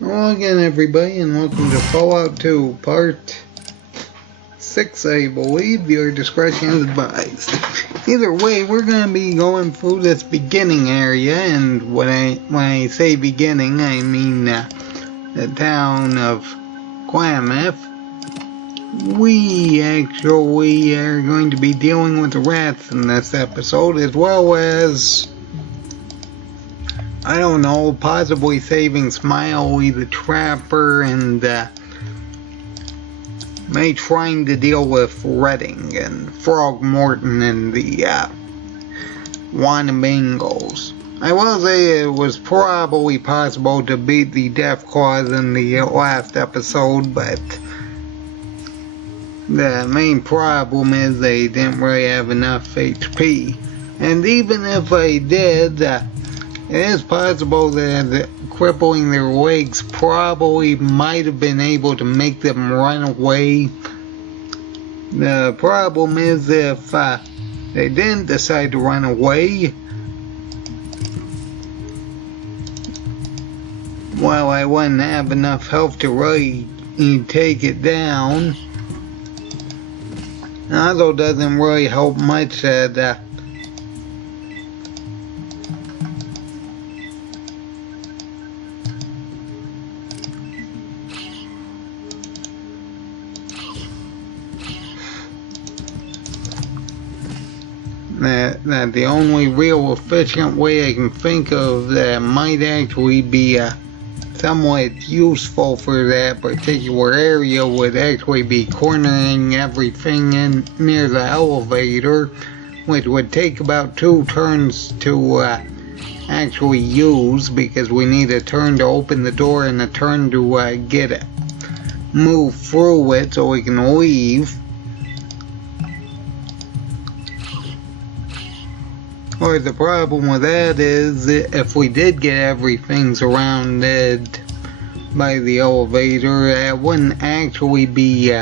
Hello again, everybody, and welcome to Fallout 2 Part 6, I believe. Your discretion is advised. Either way, we're going to be going through this beginning area, and when I say beginning, I mean the town of Klamath. We actually are going to be dealing with the rats in this episode, as well as, I don't know, possibly saving Smiley the Trapper and maybe trying to deal with Redding and Frog Morton and the Wannabingos. I will say it was probably possible to beat the Death Claws in the last episode, but the main problem is they didn't really have enough HP. And even if I did, it is possible that crippling their legs probably might have been able to make them run away. The problem is if they didn't decide to run away, well, I wouldn't have enough health to really take it down. It also doesn't really help much that that the only real efficient way I can think of that might actually be somewhat useful for that particular area would actually be cornering everything in near the elevator, which would take about 2 turns to actually use, because we need a turn to open the door and a turn to get it move through it so we can leave. Or the problem with that is, if we did get everything surrounded by the elevator, that wouldn't actually be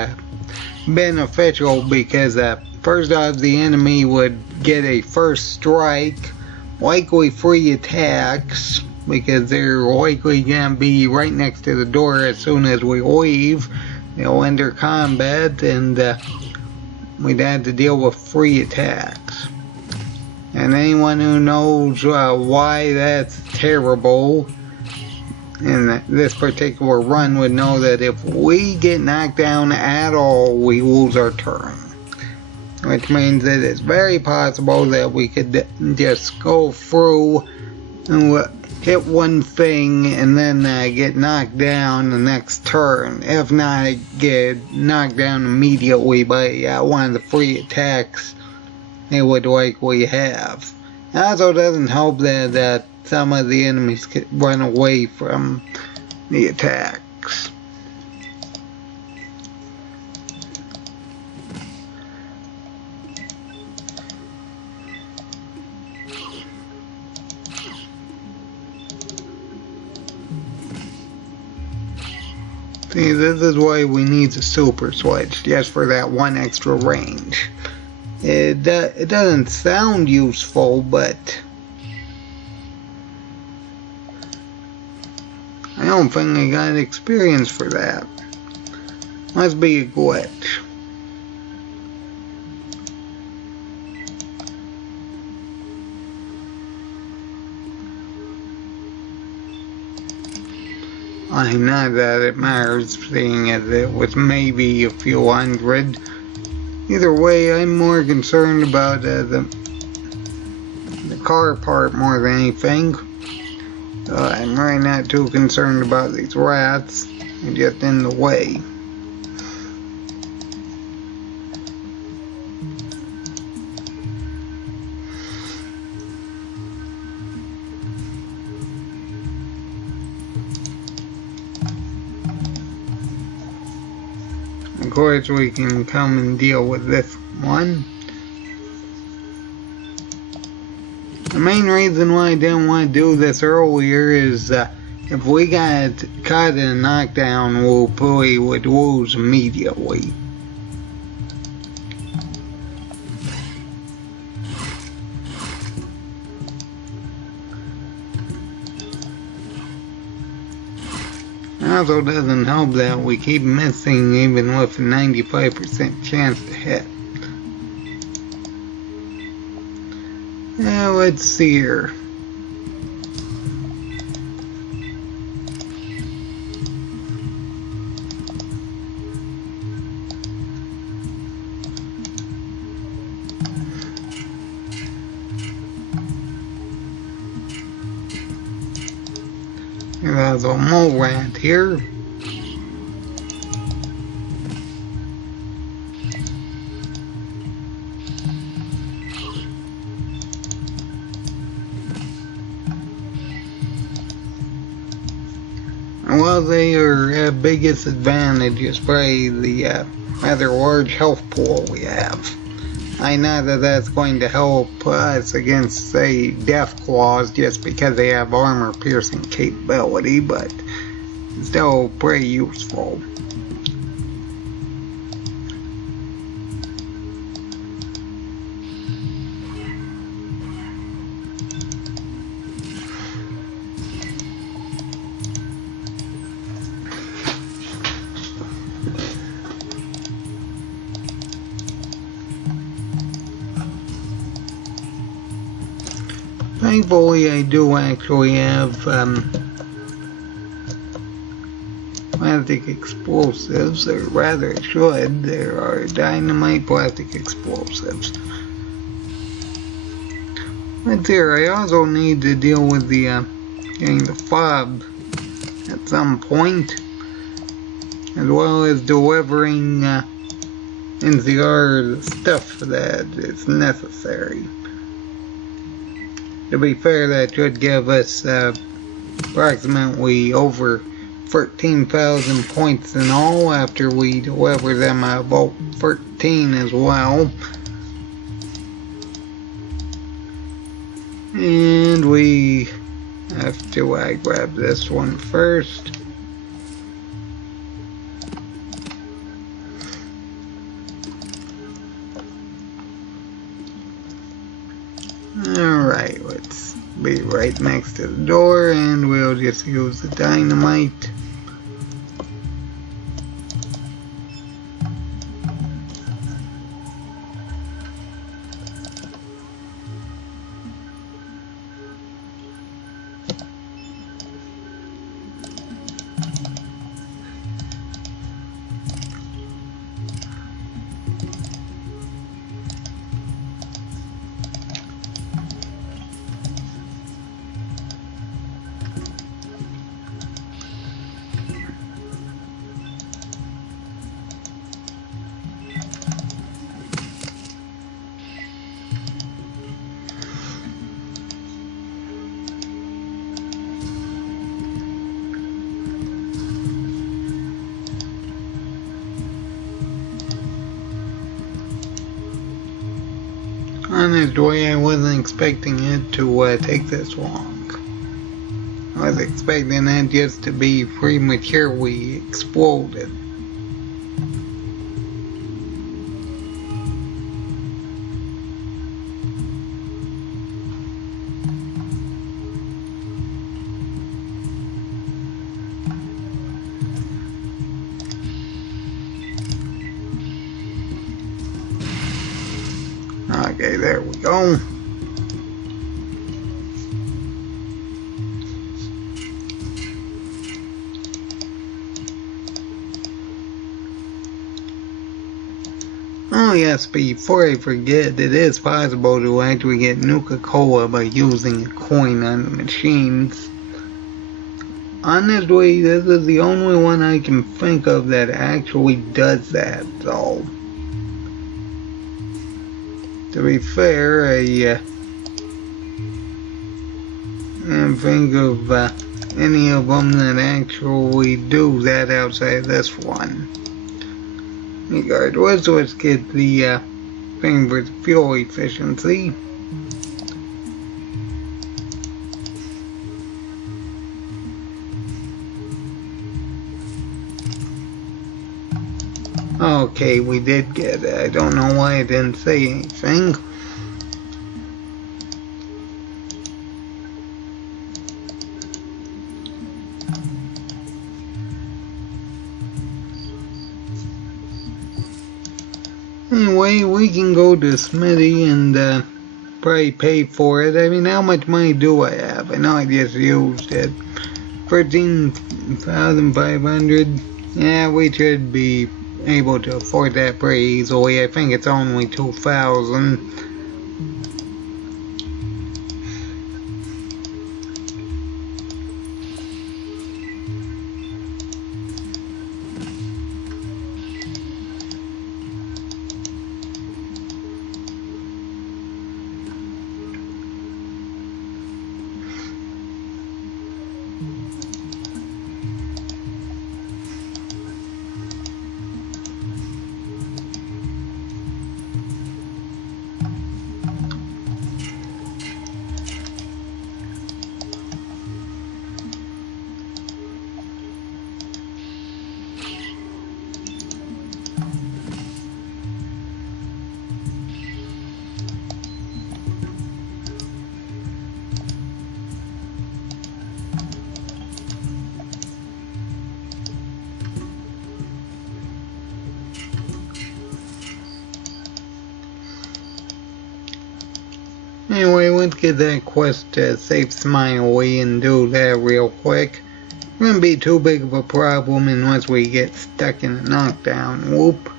beneficial, because first off, the enemy would get a first strike, likely 3 attacks, because they're likely going to be right next to the door as soon as we leave. They'll enter combat, and we'd have to deal with 3 attacks. And anyone who knows why that's terrible in this particular run would know that if we get knocked down at all, we lose our turn. Which means that it's very possible that we could just go through and hit one thing and then get knocked down the next turn. If not, get knocked down immediately by one of the 3 attacks they would likely have. It also doesn't help that some of the enemies could run away from the attacks. See, this is why we need the super switch, just for that 1 extra range. It doesn't sound useful, but I don't think I got experience for that. Must be a glitch. Not that it matters, seeing as it was maybe a few hundred. Either way, I'm more concerned about the car part more than anything. I'm really not too concerned about these rats. They're just in the way. Of course, we can come and deal with this one. The main reason why I didn't want to do this earlier is if we got caught in a knockdown, we would lose immediately. It also doesn't help that we keep missing even with a 95% chance to hit. Now let's see here. There's a mole rat here. Well, their biggest advantage is probably the rather large health pool we have. I know that that's going to help us against, say, Deathclaws just because they have armor-piercing capability, but still pretty useful. Thankfully, I do actually have plastic explosives, or rather it should. There are dynamite plastic explosives. Let's hear, I also need to deal with the getting the fob at some point, as well as delivering NCR the stuff that is necessary. To be fair, that should give us approximately over 13,000 points in all after we deliver them about 13 as well. And we have to grab this one first. Alright, let's be right next to the door and we'll just use the dynamite. Honestly, I wasn't expecting it to take this long. I was expecting it just to be prematurely exploded. Okay, there we go. Oh yes, before I forget, it is possible to actually get Nuka-Cola by using a coin on the machines. Honestly, this is the only one I can think of that actually does that, though. To be fair, I can't think of any of them that actually do that outside this one. Regardless, let's get the thing for fuel efficiency. Okay, we did get it. I don't know why I didn't say anything. Anyway, we can go to Smitty and probably pay for it. I mean, how much money do I have? I know I just used it. 13,500. Yeah, we should be able to afford that pretty easily. I think it's only 2,000. Anyway, let's get that quest to save Smiley and do that real quick. It wouldn't be too big of a problem unless we get stuck in a knockdown. Whoop.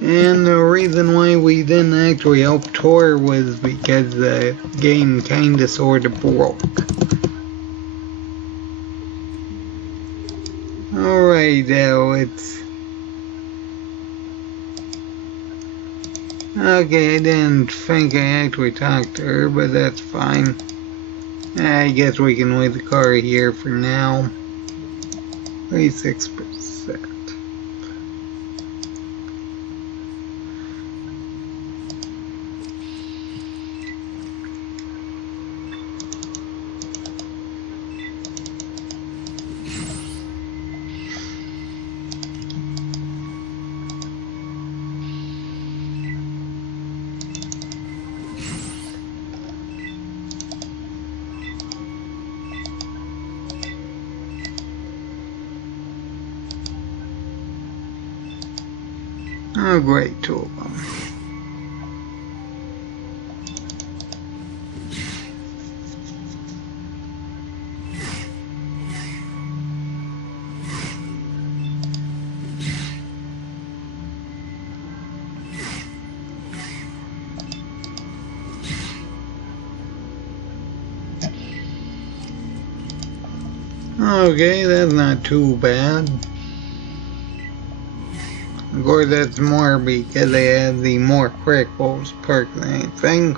And the reason why we didn't actually help Tor was because the game kinda sorta broke. Alright, it's... Okay, I didn't think I actually talked to her, but that's fine. I guess we can leave the car here for now. 36%. Oh great, two of them. Okay, that's not too bad. Of course, that's more because they have the more criticals perk than anything.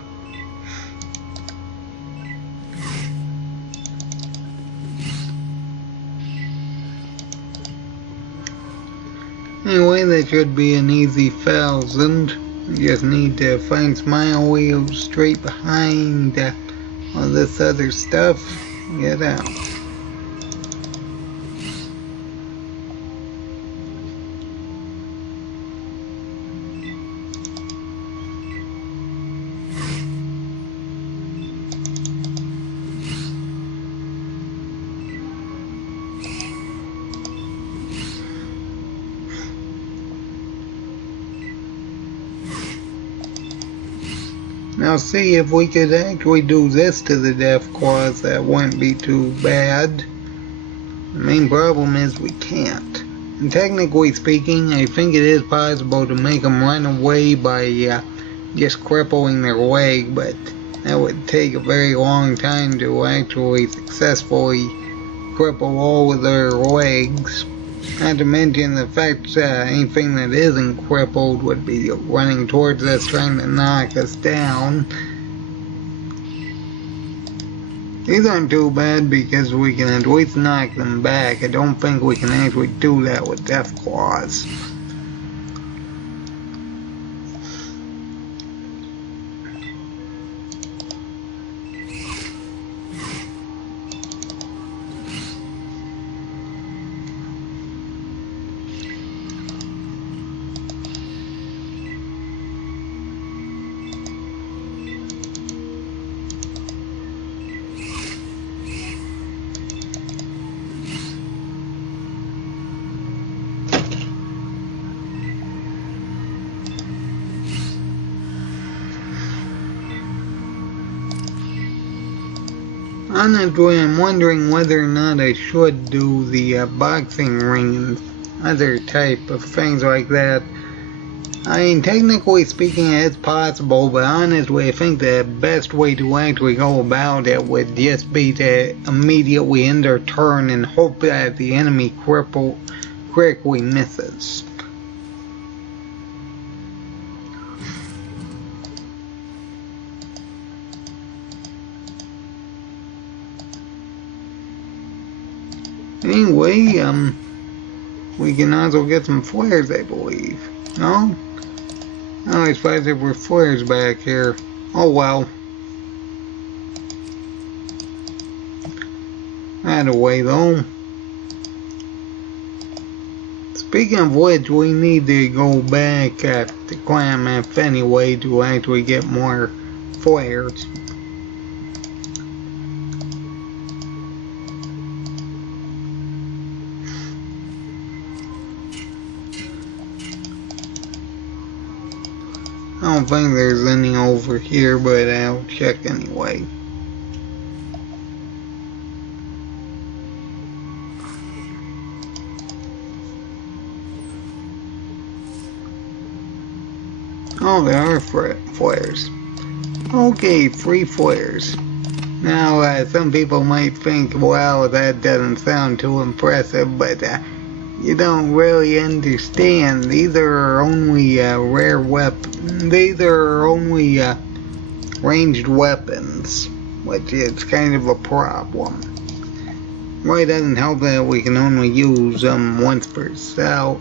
Anyway, that should be an easy 1,000. We just need to find Smiley straight behind all this other stuff. Get out. Now see, if we could actually do this to the Death Claws, that wouldn't be too bad. The main problem is we can't. And technically speaking, I think it is possible to make them run away by just crippling their leg, but that would take a very long time to actually successfully cripple all of their legs. Not to mention the fact anything that isn't crippled would be running towards us trying to knock us down. These aren't too bad because we can at least knock them back. I don't think we can actually do that with Death Claws. Honestly, I'm wondering whether or not I should do the boxing ring and other type of things like that. I mean, technically speaking, it's possible, but honestly, I think the best way to actually go about it would just be to immediately end our turn and hope that the enemy quickly misses. Anyway, we can also get some flares, I believe. No? I always thought there were flares back here. Oh well. That away though. Speaking of which, we need to go back to Klamath anyway to actually get more flares. I don't think there's any over here, but I'll check anyway. Oh, there are flares. Okay, 3 flares. Now, some people might think, well, that doesn't sound too impressive, but you don't really understand. These are only rare weapons. These are only ranged weapons, which is kind of a problem. Well, it doesn't help that we can only use them once per cell.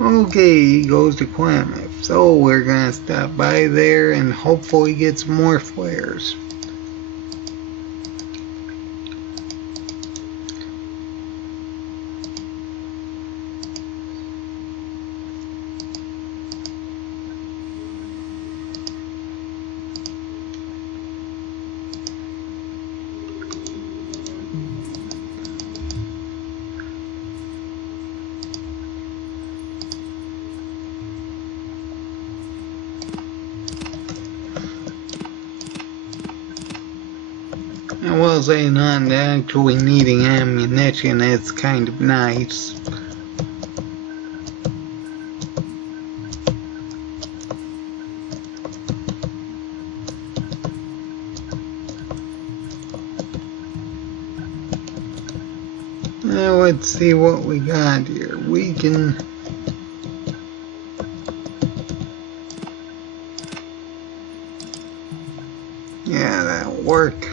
Okay, he goes to Klamath. So we're gonna stop by there and hopefully get some more flares. I will say not actually needing ammunition is kind of nice. Now let's see what we got here. We can... yeah, that'll work.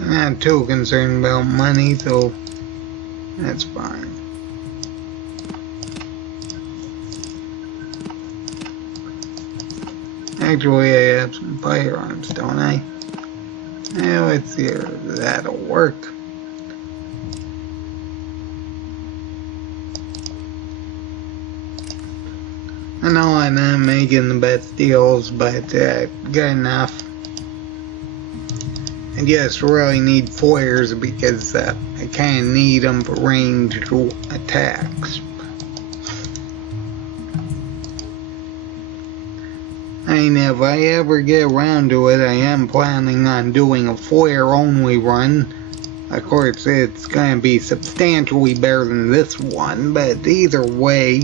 I'm not too concerned about money, so that's fine. Actually, I have some firearms, don't I? Yeah, let's see if that'll work. I know I'm not making the best deals, but good enough. I just really need flares because I kind of need them for ranged attacks. I mean, if I ever get around to it, I am planning on doing a flare-only run. Of course, it's going to be substantially better than this one, but either way,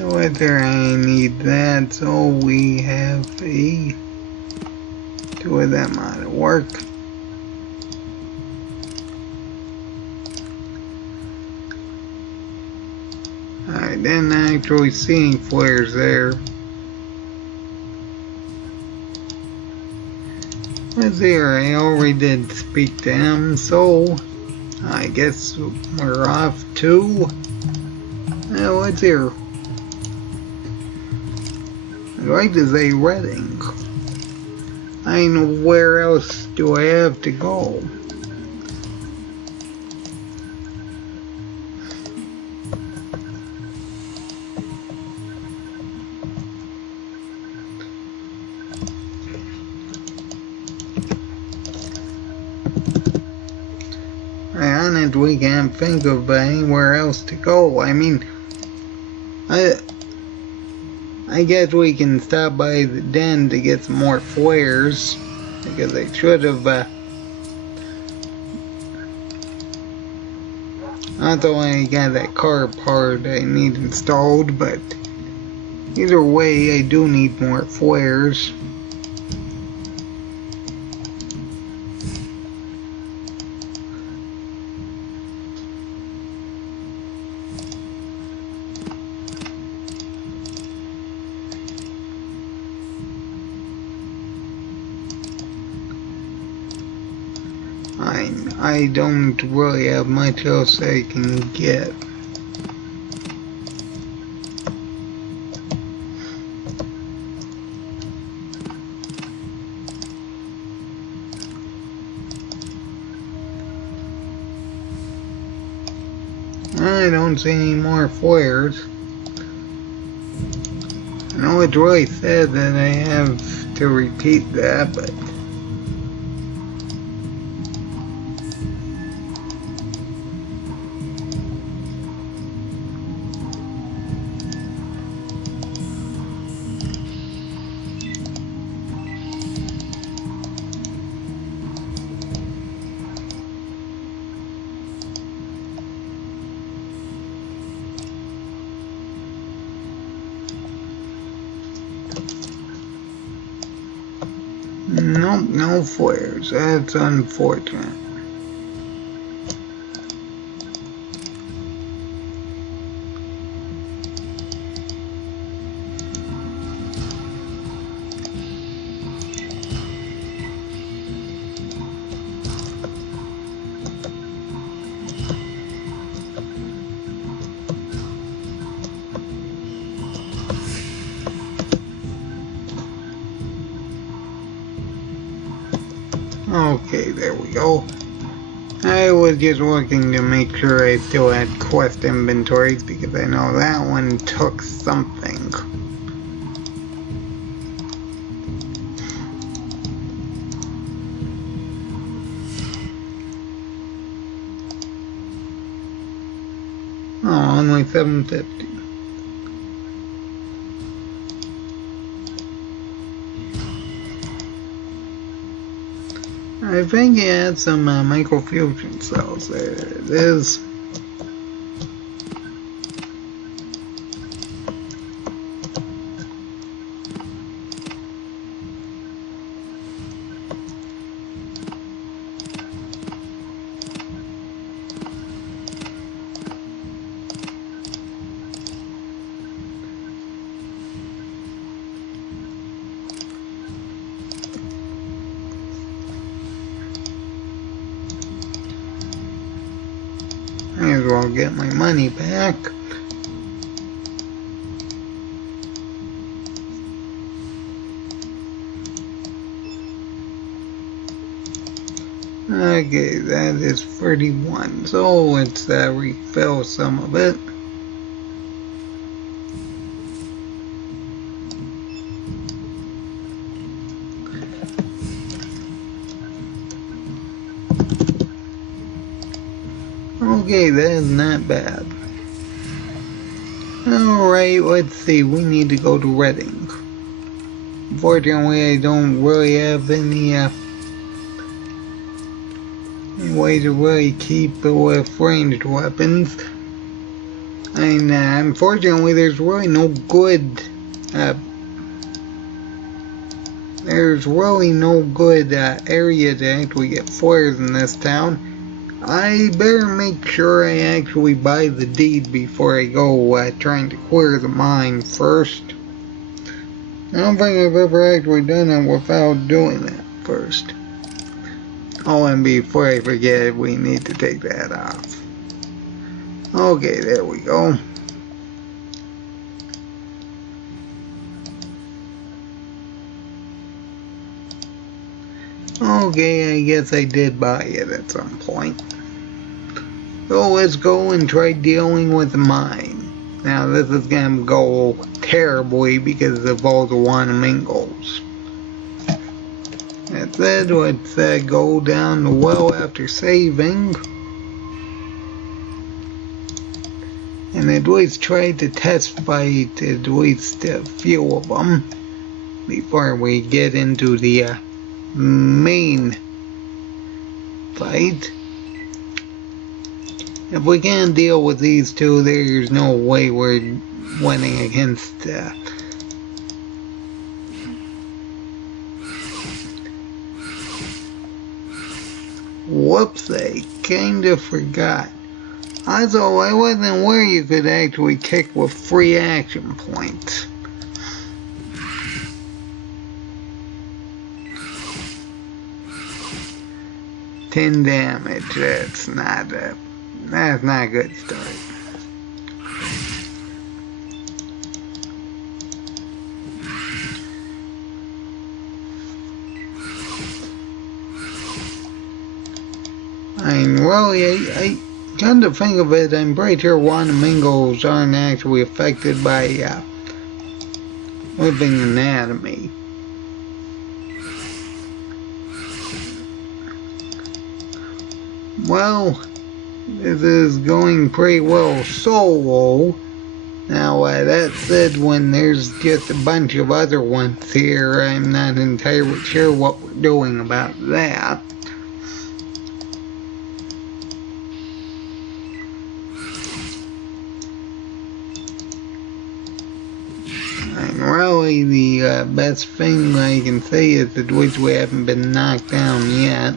whether I need that, so we have a 2 of them out of work. I didn't actually see any flares there. Let's see here, I already did speak to him, so I guess we're off to what's here? I'd like to say Reading. I know where else do I have to go. chance we can't think of anywhere else to go. I mean, I guess we can stop by the den to get some more flares, because I should have, not only got that car part I need installed, but either way I do need more flares. I don't really have much else I can get. I don't see any more flares. I know it's really sad that I have to repeat that, but nope, no flares. That's unfortunate. Okay, there we go. I was just looking to make sure I still had quest inventories, because I know that one took something. Oh, only 750. I think he had some microfusion cells. There it is. May as well get my money back. Okay, that is 31. So let's refill some of it. Okay, that is not bad. Alright, let's see. We need to go to Reading. Unfortunately, I don't really have any way to really keep with ranged weapons. And unfortunately, there's really no good area to actually get flares in this town. I better make sure I actually buy the deed before I go trying to clear the mine first. I don't think I've ever actually done it without doing that first. Oh, and before I forget, we need to take that off. Okay, there we go. Okay, I guess I did buy it at some point. So let's go and try dealing with the mine. Now this is gonna go terribly because of all the Wanamingos. That said, let's go down the well after saving. and at least try to test fight at least a few of them before we get into the main fight. If we can't deal with these two, there's no way we're winning against whoops, I kinda forgot. Also, I wasn't aware you could actually kick with free action points. $10 damage, that's not a good start. And really, I come to think of it, I'm pretty sure Wanamingos aren't actually affected by living anatomy. Well, this is going pretty well solo. Now, that said, when there's just a bunch of other ones here, I'm not entirely sure what we're doing about that. And really, the best thing I can say is that we haven't been knocked down yet.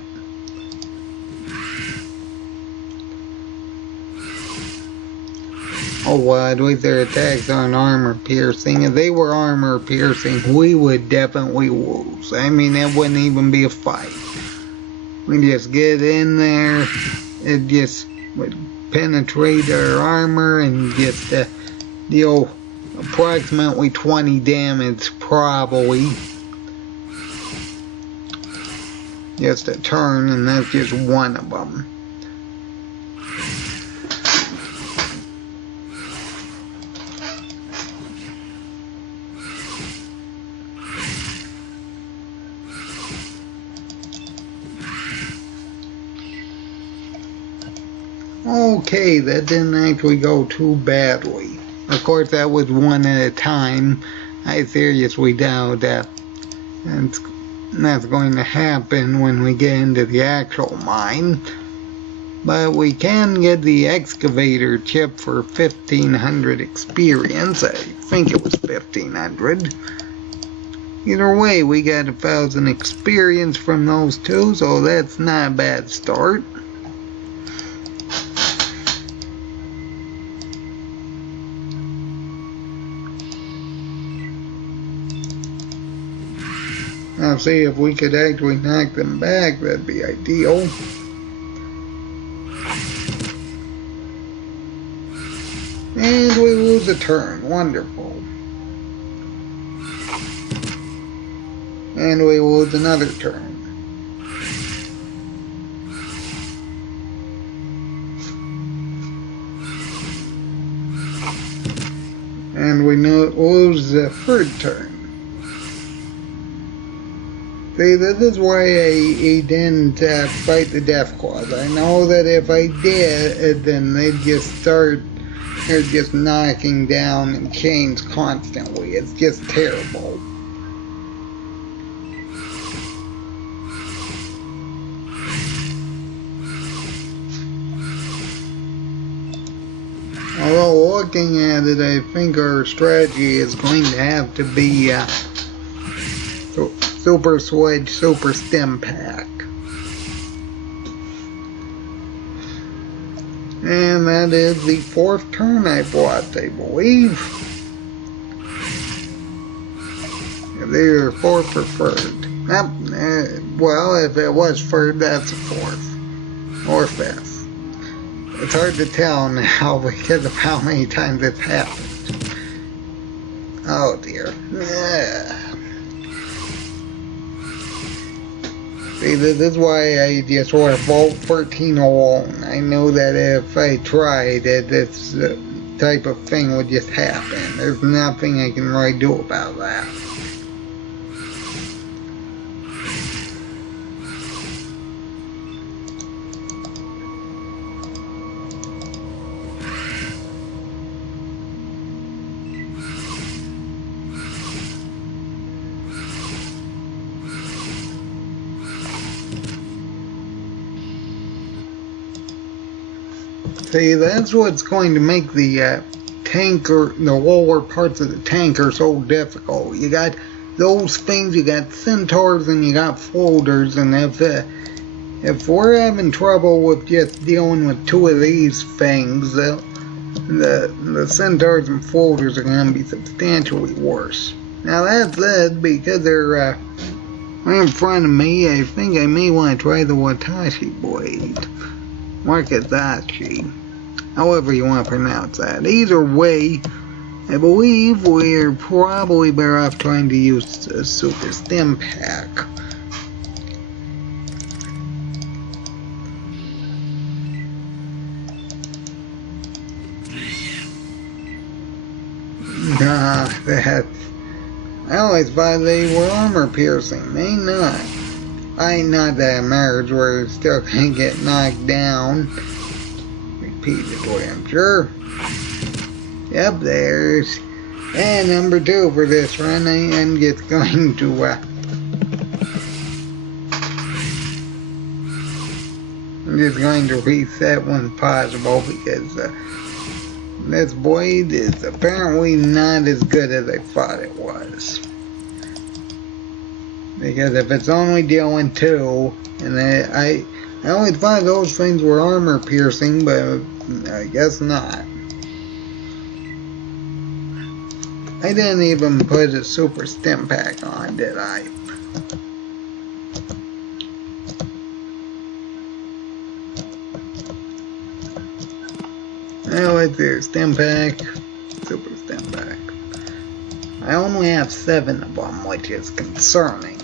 Oh, at least their attacks aren't armor piercing. If they were armor piercing, we would definitely lose. I mean, it wouldn't even be a fight. We just get in there, it just would penetrate our armor and just deal approximately 20 damage, probably. Just a turn, and that's just one of them. Okay, that didn't actually go too badly. Of course, that was one at a time. I seriously doubt that that's going to happen when we get into the actual mine. But we can get the excavator chip for 1,500 experience. I think it was 1,500. Either way, we got 1,000 experience from those two, so that's not a bad start. Now, see, if we could actually knock them back, that'd be ideal. And we lose a turn. Wonderful. And we lose another turn. And we lose the third turn. See, this is why I didn't fight the Deathclaws. I know that if I did, then they'd just they're just knocking down and chains constantly. It's just terrible. Although looking at it, I think our strategy is going to have to be Super Switch, Super Stim Pack. And that is the fourth turn I bought, I believe. They're fourth preferred. Well, if it was third, that's a fourth. Or fifth. It's hard to tell now because of how many times it's happened. Oh dear. See, this is why I just want to Vault 13 alone. I know that if I tried, that this type of thing would just happen. There's nothing I can really do about that. See, that's what's going to make the tanker, the lower parts of the tanker so difficult. You got those things, you got centaurs and you got floaters, and if we're having trouble with just dealing with two of these things, the centaurs and floaters are going to be substantially worse. Now that said, because they're right in front of me, I think I may want to try the Watashi blade. Wakizashi. However you want to pronounce that. Either way, I believe we're probably better off trying to use a Super Stim Pack. That I always thought they were armor piercing. They not. Not that it matters. We're still gonna get knocked down repeatedly, I'm sure. Yep, there's. And number 2 for this run. I am just going to I'm just going to reset when possible, because this blade is apparently not as good as I thought it was. Because if it's only dealing 2, and I always thought those things were armor piercing, but I guess not. I didn't even put a Super Stim Pack on, did I? Well, let's see, Stim Pack, Super Stim Pack. I only have 7 of them, which is concerning.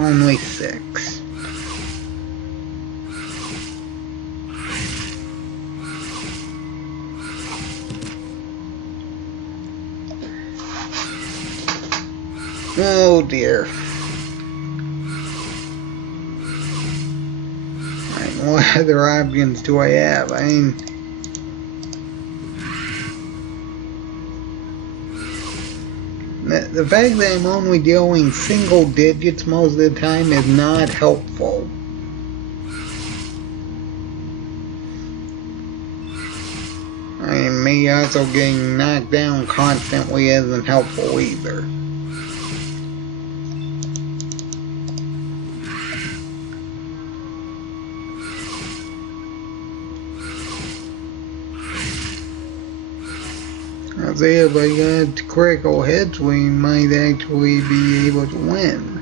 Only 6. Oh dear. What other options do I have? I mean, the fact that I'm only dealing single digits most of the time is not helpful. I mean, me also getting knocked down constantly isn't helpful either. I'll see, if I got critical hits, we might actually be able to win.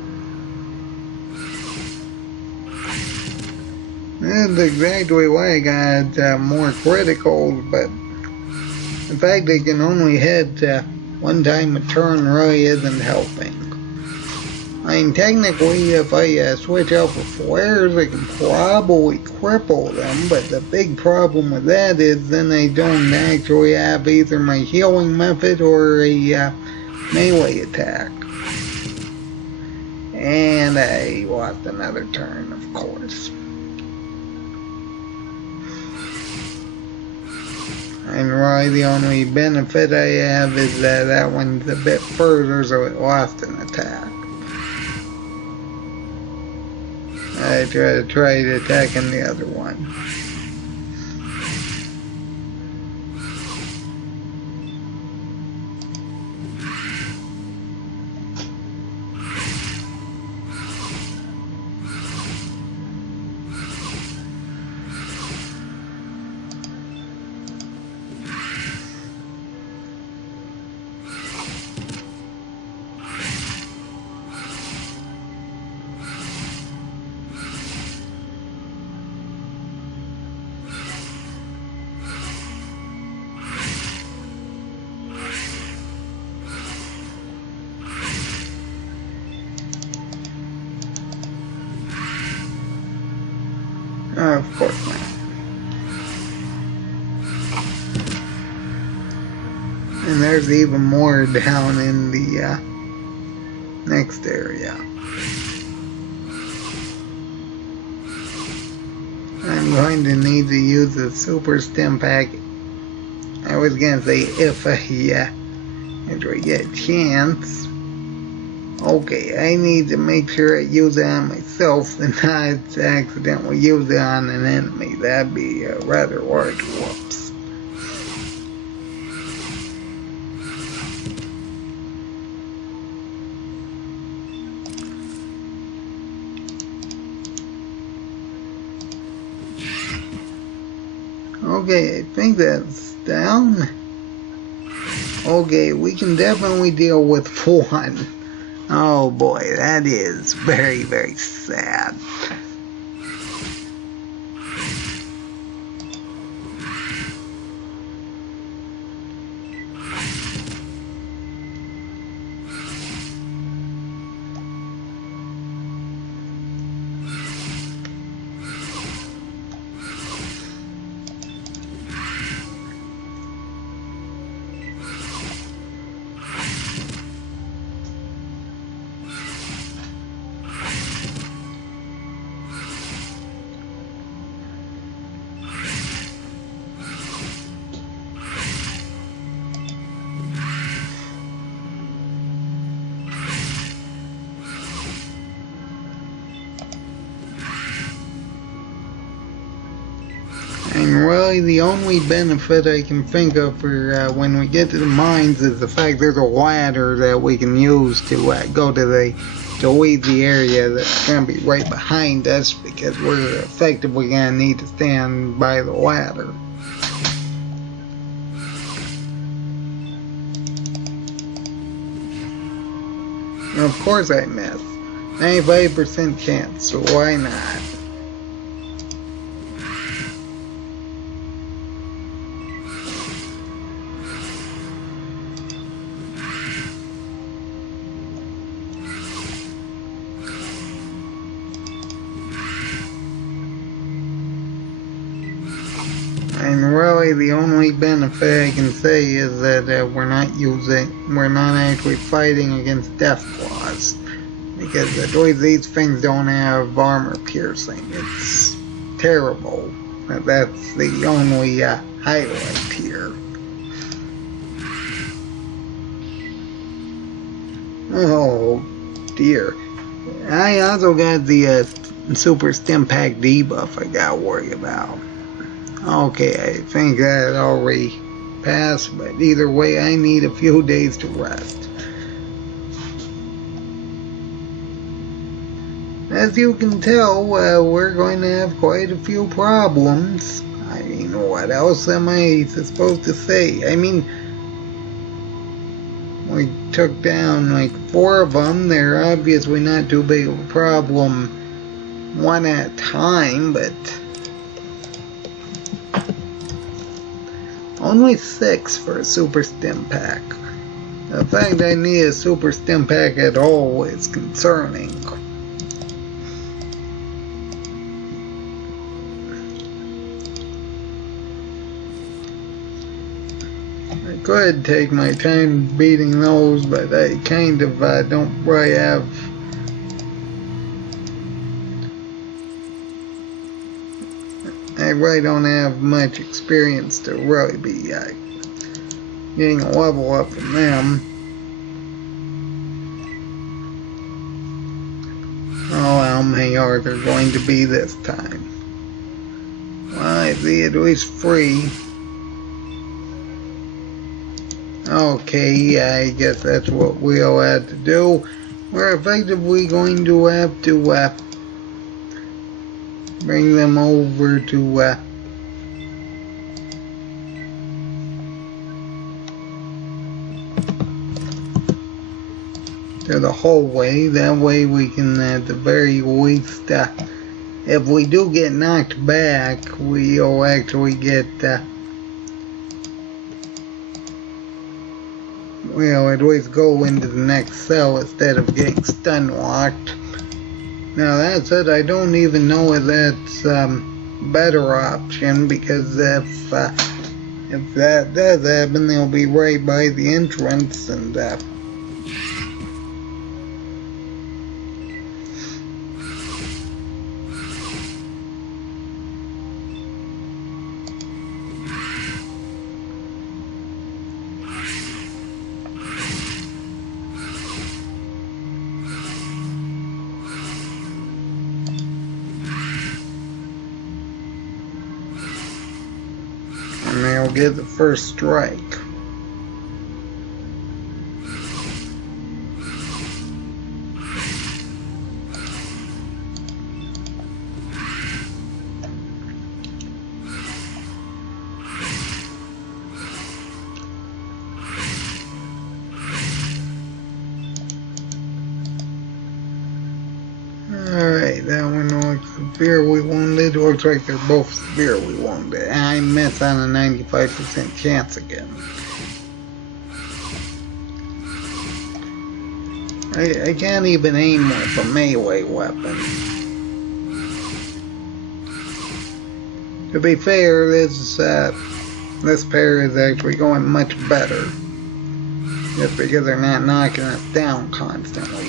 That's exactly why I got more criticals, but the fact they can only hit 1 time a turn really isn't helping. I mean, technically, if I switch out for flares, I can probably cripple them, but the big problem with that is then I don't actually have either my healing method or a melee attack. And I lost another turn, of course. And really the only benefit I have is that that one's a bit further, so it lost an attack. I tried attacking the other one. Of course not. And there's even more down in the next area. I'm going to need to use the super stim pack. I was gonna say if I get a chance. Okay, I need to make sure I use it on myself and not accidentally use it on an enemy. That'd be a rather large whoops. Okay, I think that's down. Okay, we can definitely deal with one. Oh boy, that is very, very sad. And really the only benefit I can think of for when we get to the mines is the fact there's a ladder that we can use to go to leave the area that's going to be right behind us, because we're effectively going to need to stand by the ladder. And of course I miss. 95% chance, so why not? And really, the only benefit I can say is that we're not actually fighting against Deathclaws, because at least these things don't have armor piercing. It's terrible. That's the only highlight here. Oh dear. I also got the super stim pack debuff I gotta worry about. Okay, I think that already passed, but either way, I need a few days to rest. As you can tell, we're going to have quite a few problems. I mean, what else am I supposed to say? I mean, we took down like 4 of them. They're obviously not too big of a problem one at a time, but only 6 for a super stim pack. The fact I need a super stim pack at all is concerning. I could take my time beating those, but I kind of don't really have much experience to really be getting a level up from them. Oh, how many are there going to be this time? Well, I see at least 3. Okay, I guess that's what we'll have to do. We're effectively going to have to bring them over to the hallway. That way we can at the very least, if we do get knocked back, we'll actually get we'll at least go into the next cell instead of getting stun locked. Now that said, I don't even know if that's better option, because if that does happen, they'll be right by the entrance, and get the first strike. Alright, that one looks severely wounded. Looks like they're both severely wounded. And I miss on a 95% chance again. I can't even aim with a melee weapon. To be fair, this pair is actually going much better. Just because they're not knocking us down constantly.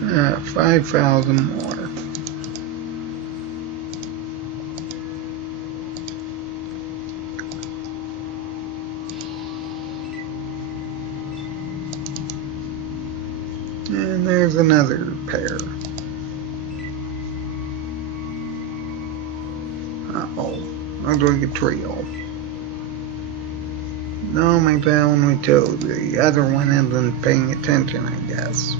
Yeah, 5,000 more. And there's another pair. Uh-oh. Looks like a trio. No, my pal only two. The other one isn't paying attention, I guess.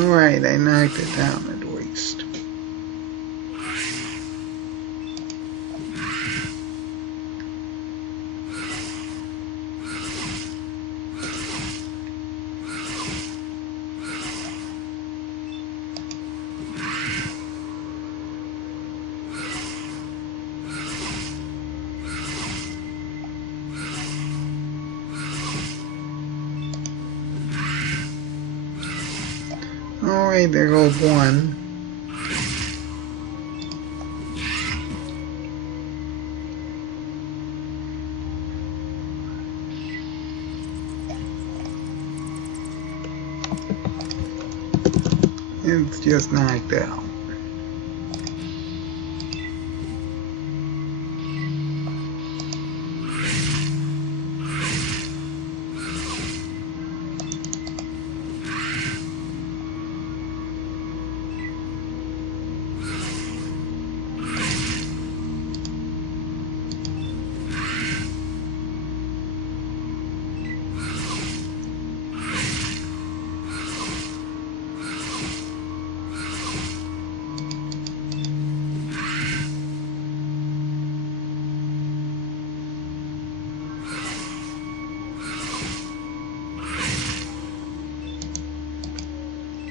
Alright, I knocked it down at least. Alright, there goes one. It's just knocked out.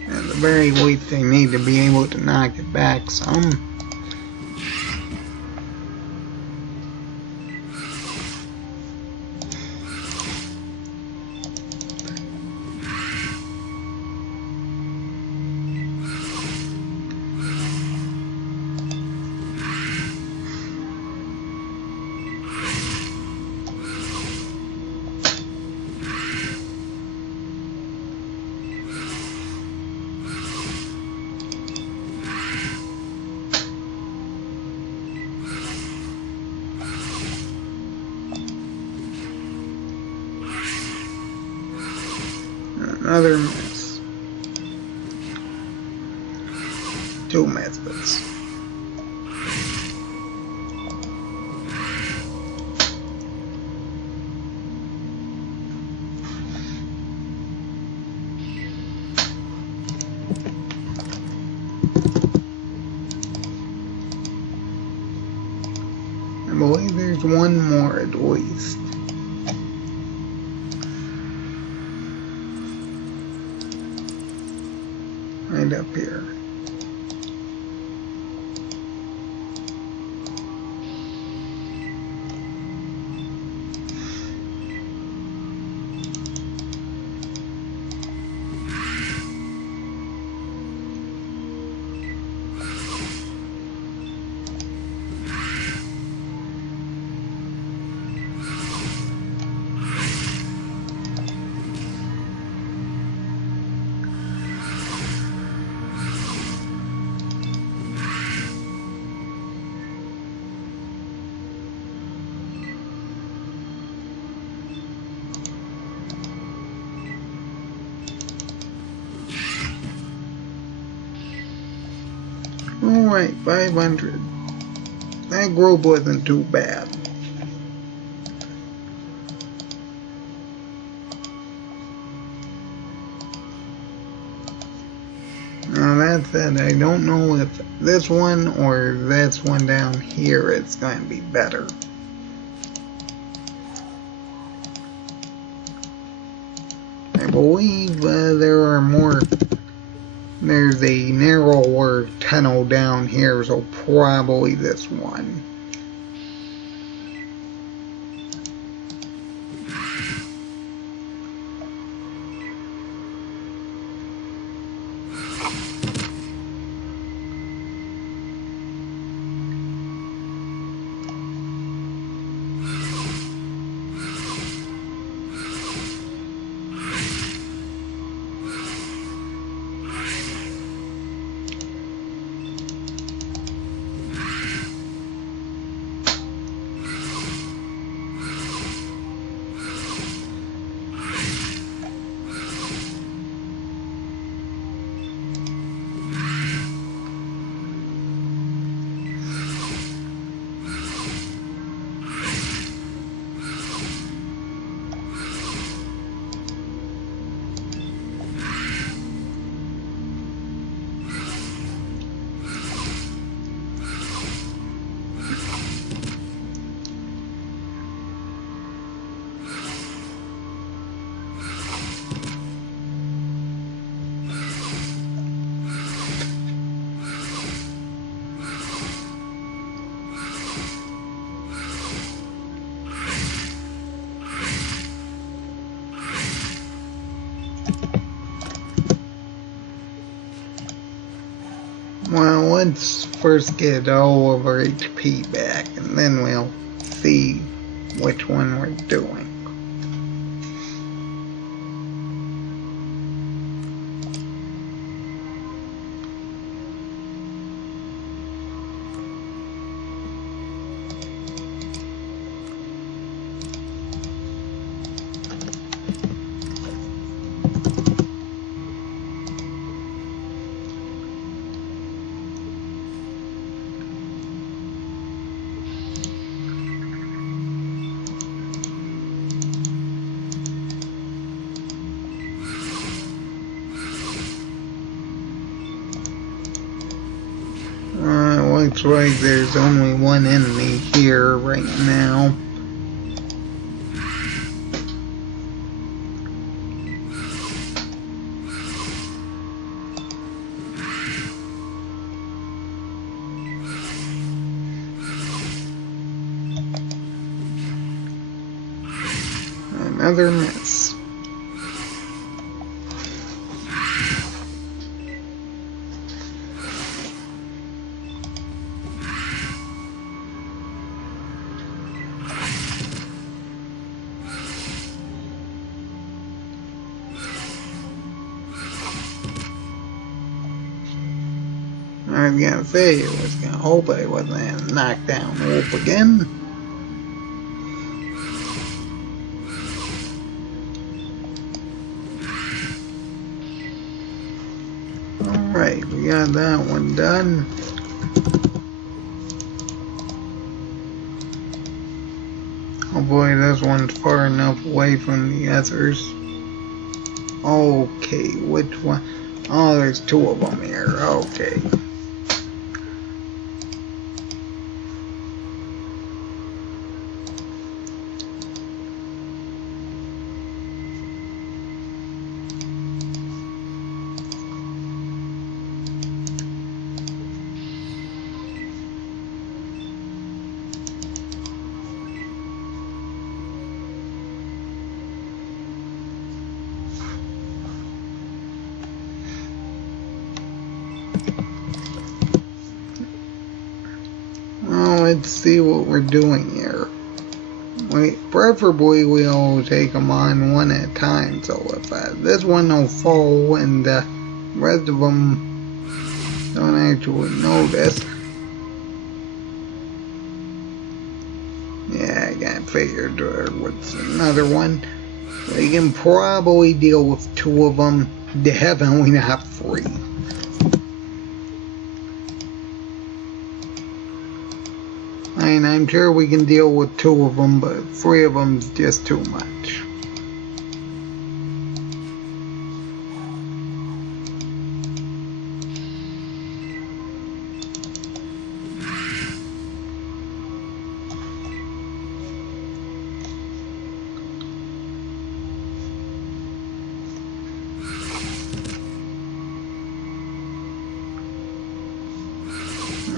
At the very least, they need to be able to knock it back some. Another miss. 2 misses. I believe there's one more at least. Right up here. Alright, 500. That group wasn't too bad. Now that said, I don't know if this one or this one down here is going to be better. I believe there are more. There's a narrower tunnel down here, so probably this one. Well, let's first get all of our HP back, and then we'll see which one we're doing. Looks like there's only one enemy here right now. Another miss. I was gonna say, I was gonna hope I wasn't knocked down Wolf again. got that one done. Hopefully this one's far enough away from the others. Okay, which one? Oh, there's two of them here. Okay. Let's see what we're doing here. Preferably we'll take them on one at a time, so if this one will fall and the rest of them don't actually notice. Yeah, I got figured there was another one. We can probably deal with two of them, definitely not three. And I'm sure we can deal with two of them, but three of them's just too much.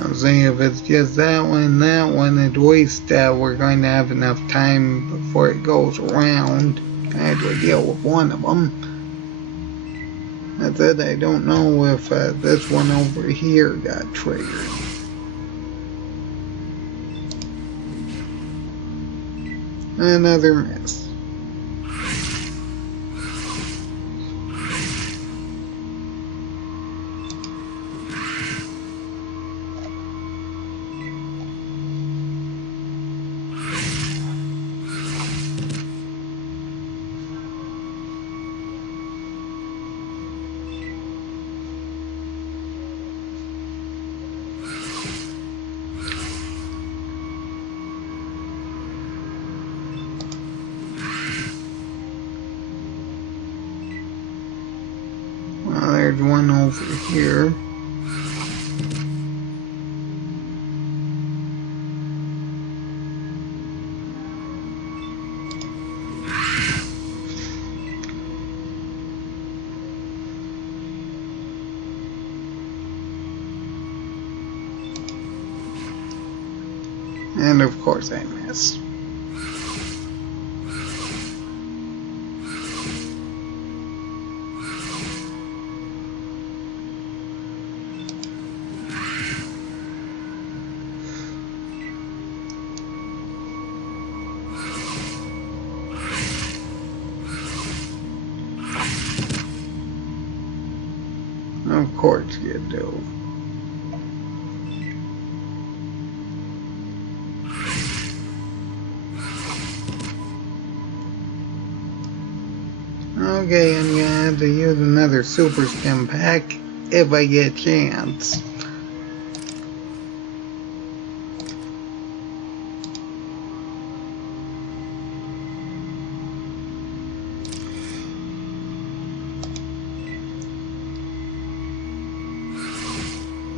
I'll see if it's just that one, at least we're going to have enough time before it goes around to actually deal with one of them. That's it, I don't know if this one over here got triggered. Another miss. There's one over here. And of course I missed. Of course you do. Okay, I'm gonna have to use another super stim pack if I get a chance.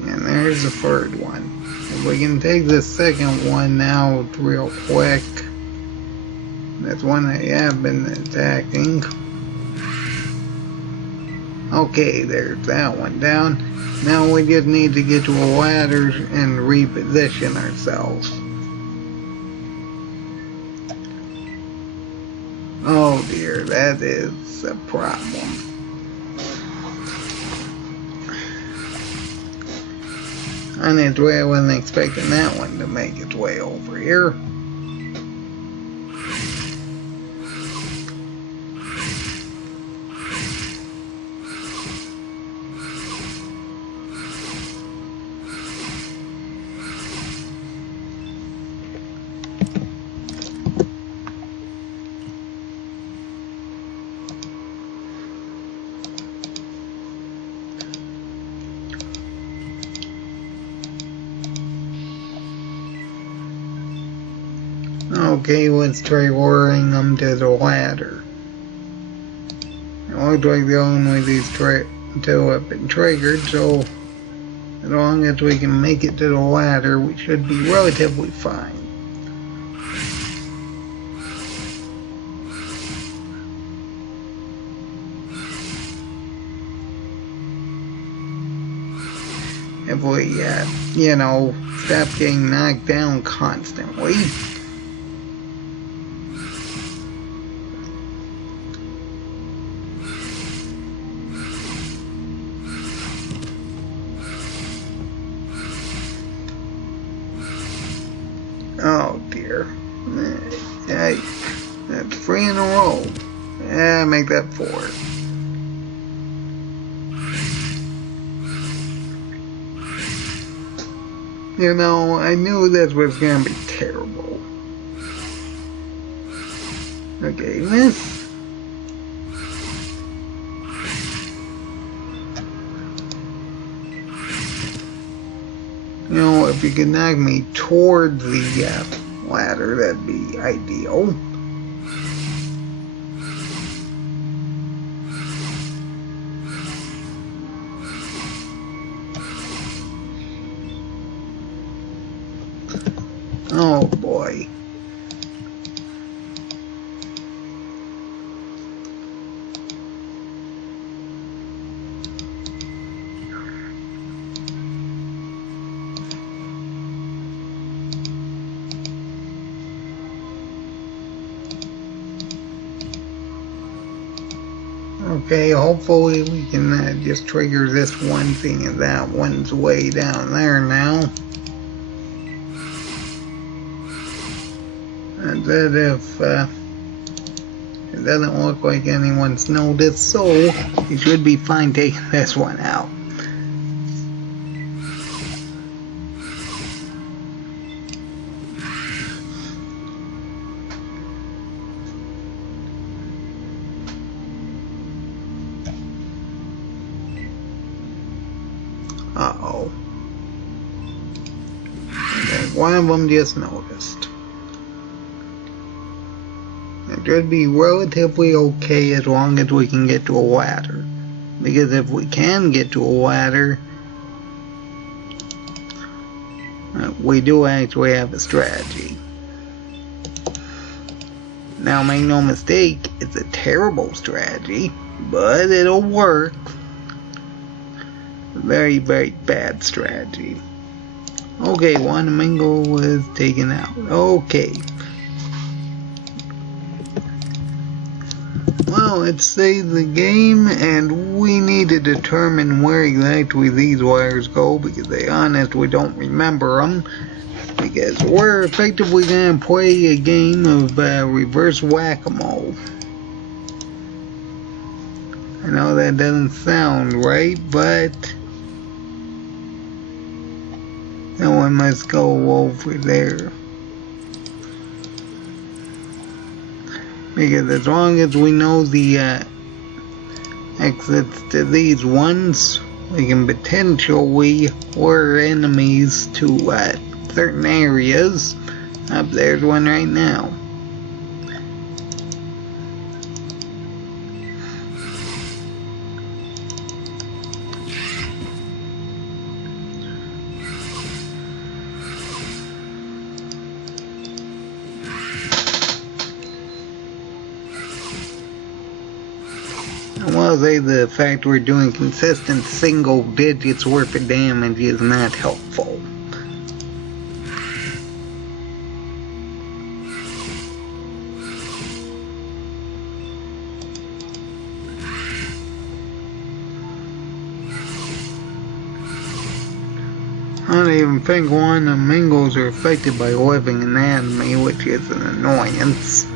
And there's the third one. If we can take the second one now real quick. That's one I have been attacking. Okay, there's that one down. Now we just need to get to a ladder and reposition ourselves. Oh dear, that is a problem. On its way, I wasn't expecting that one to make its way over here. Okay, let's try luring them to the ladder. It looks like the only these two have been triggered, so as long as we can make it to the ladder, we should be relatively fine. If we, stop getting knocked down constantly. Oh dear. Hey, that's 3 in a row. Yeah, make that 4. I knew this was gonna be terrible. Okay, miss. If you could knock me towards the ladder, that'd be ideal. Oh boy. Okay, hopefully we can just trigger this one thing and that one's way down there now. And that if it doesn't look like anyone's noticed, so you should be fine taking this one out. Uh-oh. Okay, one of them just noticed. It should be relatively okay as long as we can get to a ladder. Because if we can get to a ladder, we do actually have a strategy. Now make no mistake, it's a terrible strategy, but it'll work. Very, very bad strategy. Okay, one Mingo was taken out. Okay. Well, let's save the game, and we need to determine where exactly these wires go, because they honestly don't remember them. Because we're effectively going to play a game of reverse whack-a-mole. I know that doesn't sound right, but that one must go over there. Because as long as we know the exits to these ones, we can potentially lure enemies to certain areas. There's one right now. Well, the fact we're doing consistent single digits worth of damage is not helpful. I don't even think one of the Mingos are affected by living anatomy, which is an annoyance.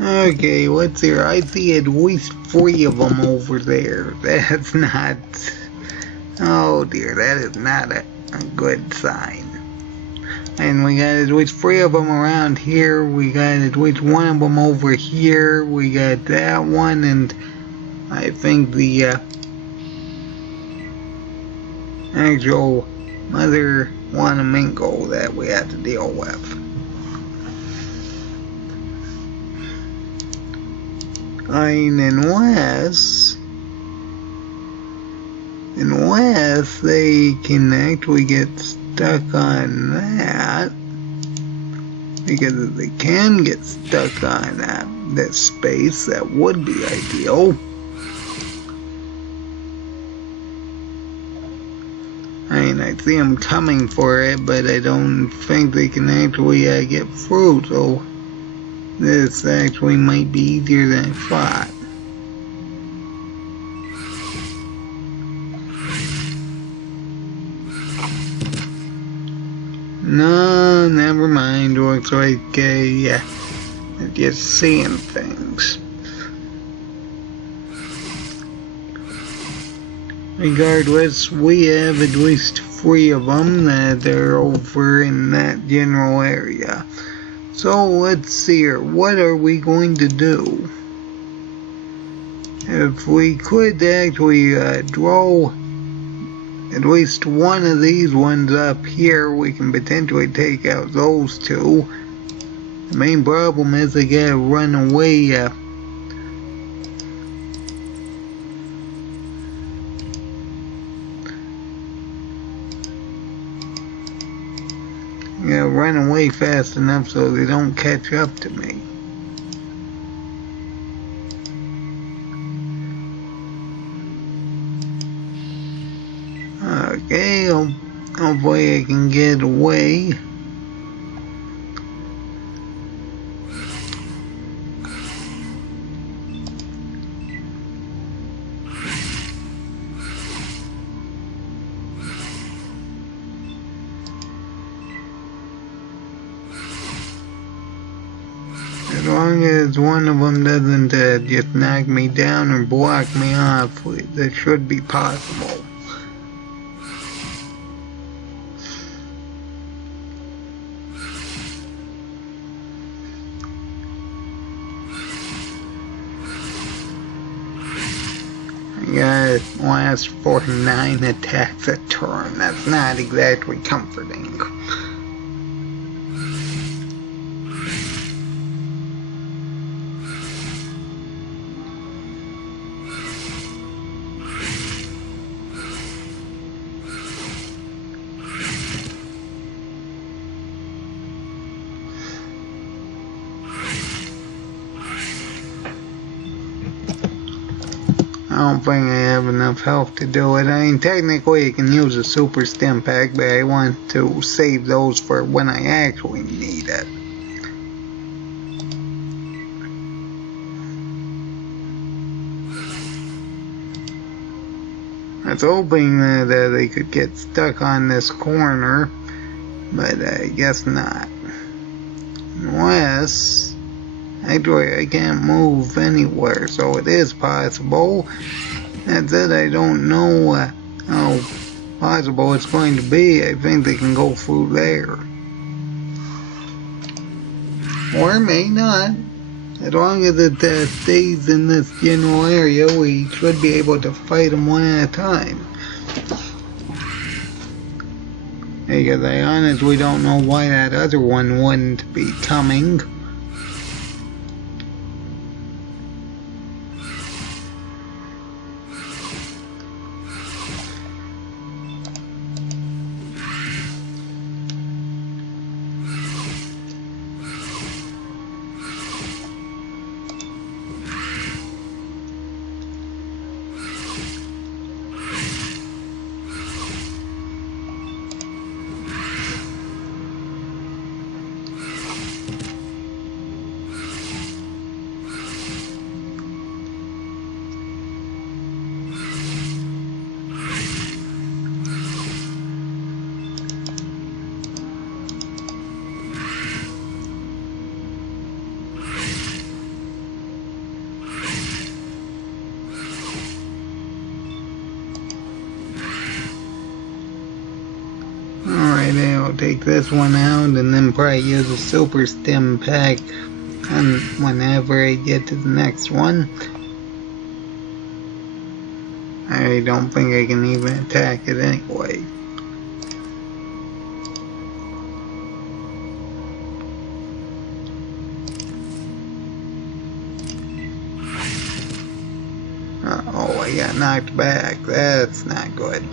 Okay, what's here? I see at least 3 of them over there. That's not... Oh dear, that is not a good sign. And we got at least 3 of them around here. We got at least 1 of them over here. We got that one, and I think the actual Mother Wanamingo that we have to deal with. Unless they can actually get stuck on that, because if they can get stuck on that space, that would be ideal. I see them coming for it, but I don't think they can actually get through, so this actually might be easier than I thought. No, never mind. Looks like they're just seeing things. Regardless, we have at least 3 of them that are over in that general area. So let's see here. What are we going to do? If we could actually draw at least one of these ones up here, we can potentially take out those 2. The main problem is they gotta run away. Run away fast enough so they don't catch up to me. Okay, hopefully I can get away. As long as one of them doesn't just knock me down or block me off, that should be possible. I got last 49 attacks a turn. That's not exactly comforting. I don't think I have enough health to do it. I mean, technically I can use a super stim pack, but I want to save those for when I actually need it. I was hoping that they could get stuck on this corner, but I guess not. Unless... Actually, I can't move anywhere, so it is possible. That's it, I don't know how possible it's going to be. I think they can go through there. Or may not. As long as it stays in this general area, we should be able to fight them one at a time. Because I honestly don't know why that other one wouldn't be coming. take this one out and then probably use a super stim pack and whenever I get to the next one. I don't think I can even attack it anyway. Oh, I got knocked back. That's not good.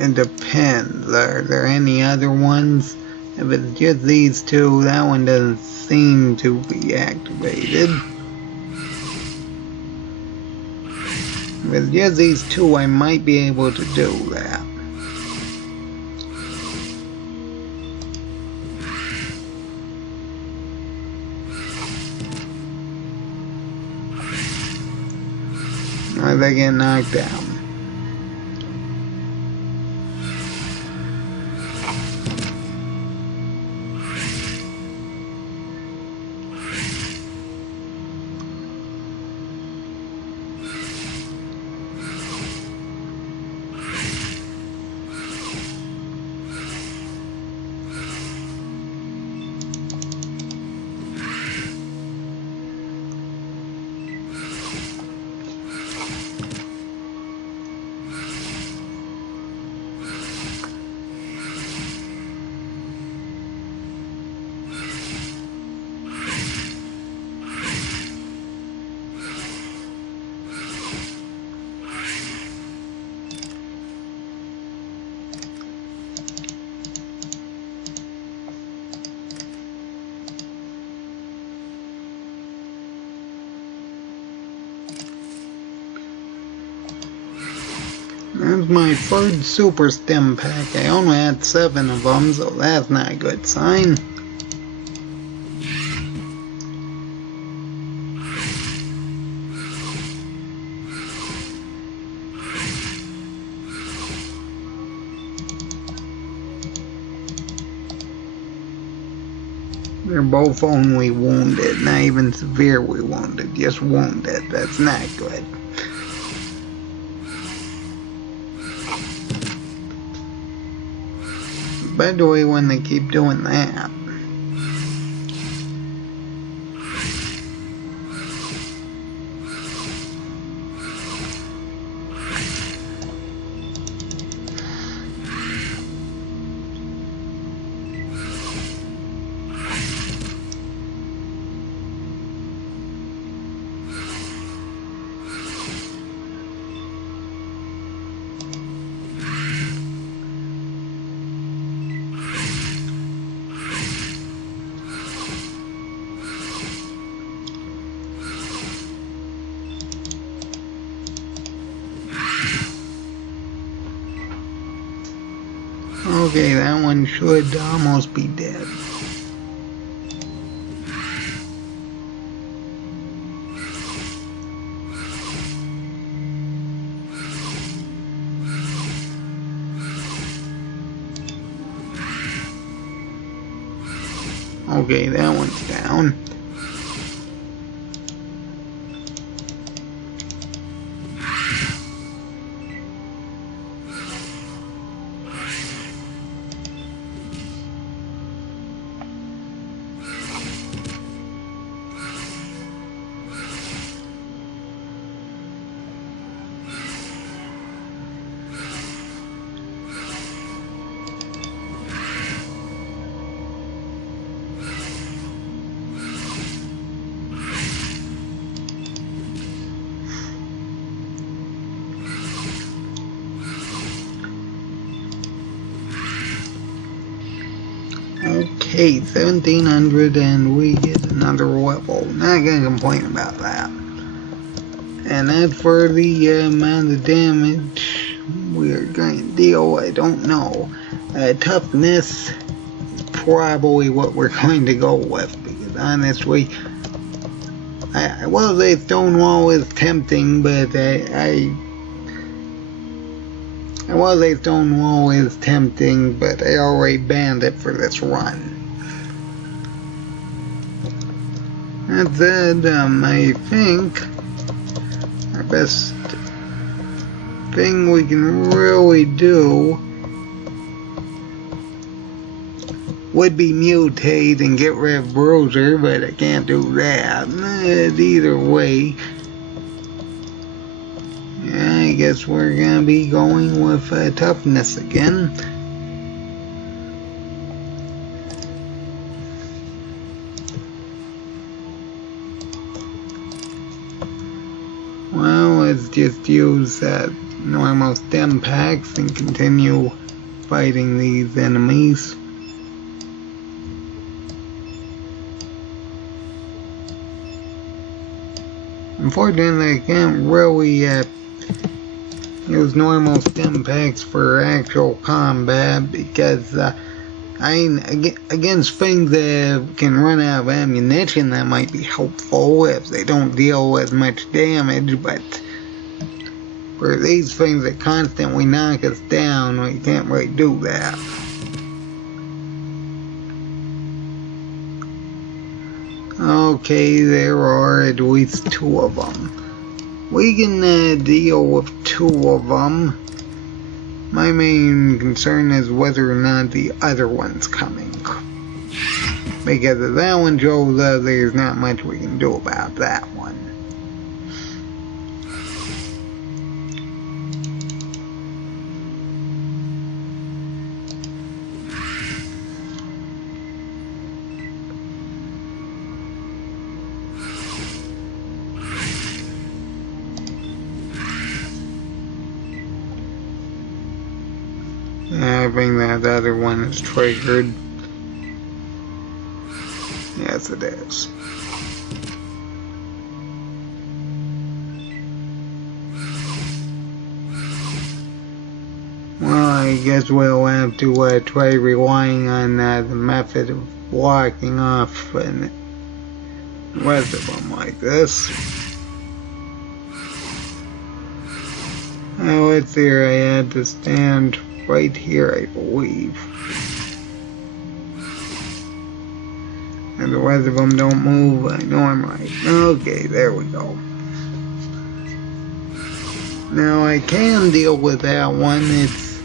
It depends. Are there any other ones? If it's just these two, that one doesn't seem to be activated. If it's just these two, I might be able to do that. Or they get knocked down. That's my third super stim pack. I only had 7 of them, so that's not a good sign. They're both only wounded, not even severely wounded, just wounded. That's not good. By the way, when they keep doing that. Okay, that one should almost be dead. Okay, that one's down. Okay, 1700 and we get another level. Not gonna complain about that. And as for the amount of damage we're going to deal, I don't know. Toughness is probably what we're going to go with, because honestly, I will say Stonewall is tempting, but I will say Stonewall is tempting, but I already banned it for this run. That said, I think our best thing we can really do would be mutate and get rid of Bruiser, but I can't do that. Either way, I guess we're gonna be going with toughness again. Well, let's just use normal stem packs and continue fighting these enemies. Unfortunately, I can't really use normal stem packs for actual combat because against things that can run out of ammunition, that might be helpful if they don't deal as much damage, but for these things that constantly knock us down, we can't really do that. Okay, there are at least 2 of them. We can deal with 2 of them. My main concern is whether or not the other one's coming. Because if that one shows up, there's not much we can do about that one. I think that other one is triggered. Yes, it is. Well, I guess we'll have to try relying on the method of blocking off the rest of them like this. Oh, let's see here, I had to stand right here, I believe. And the rest of them don't move. I know I'm right. Okay, there we go. Now I can deal with that one. It's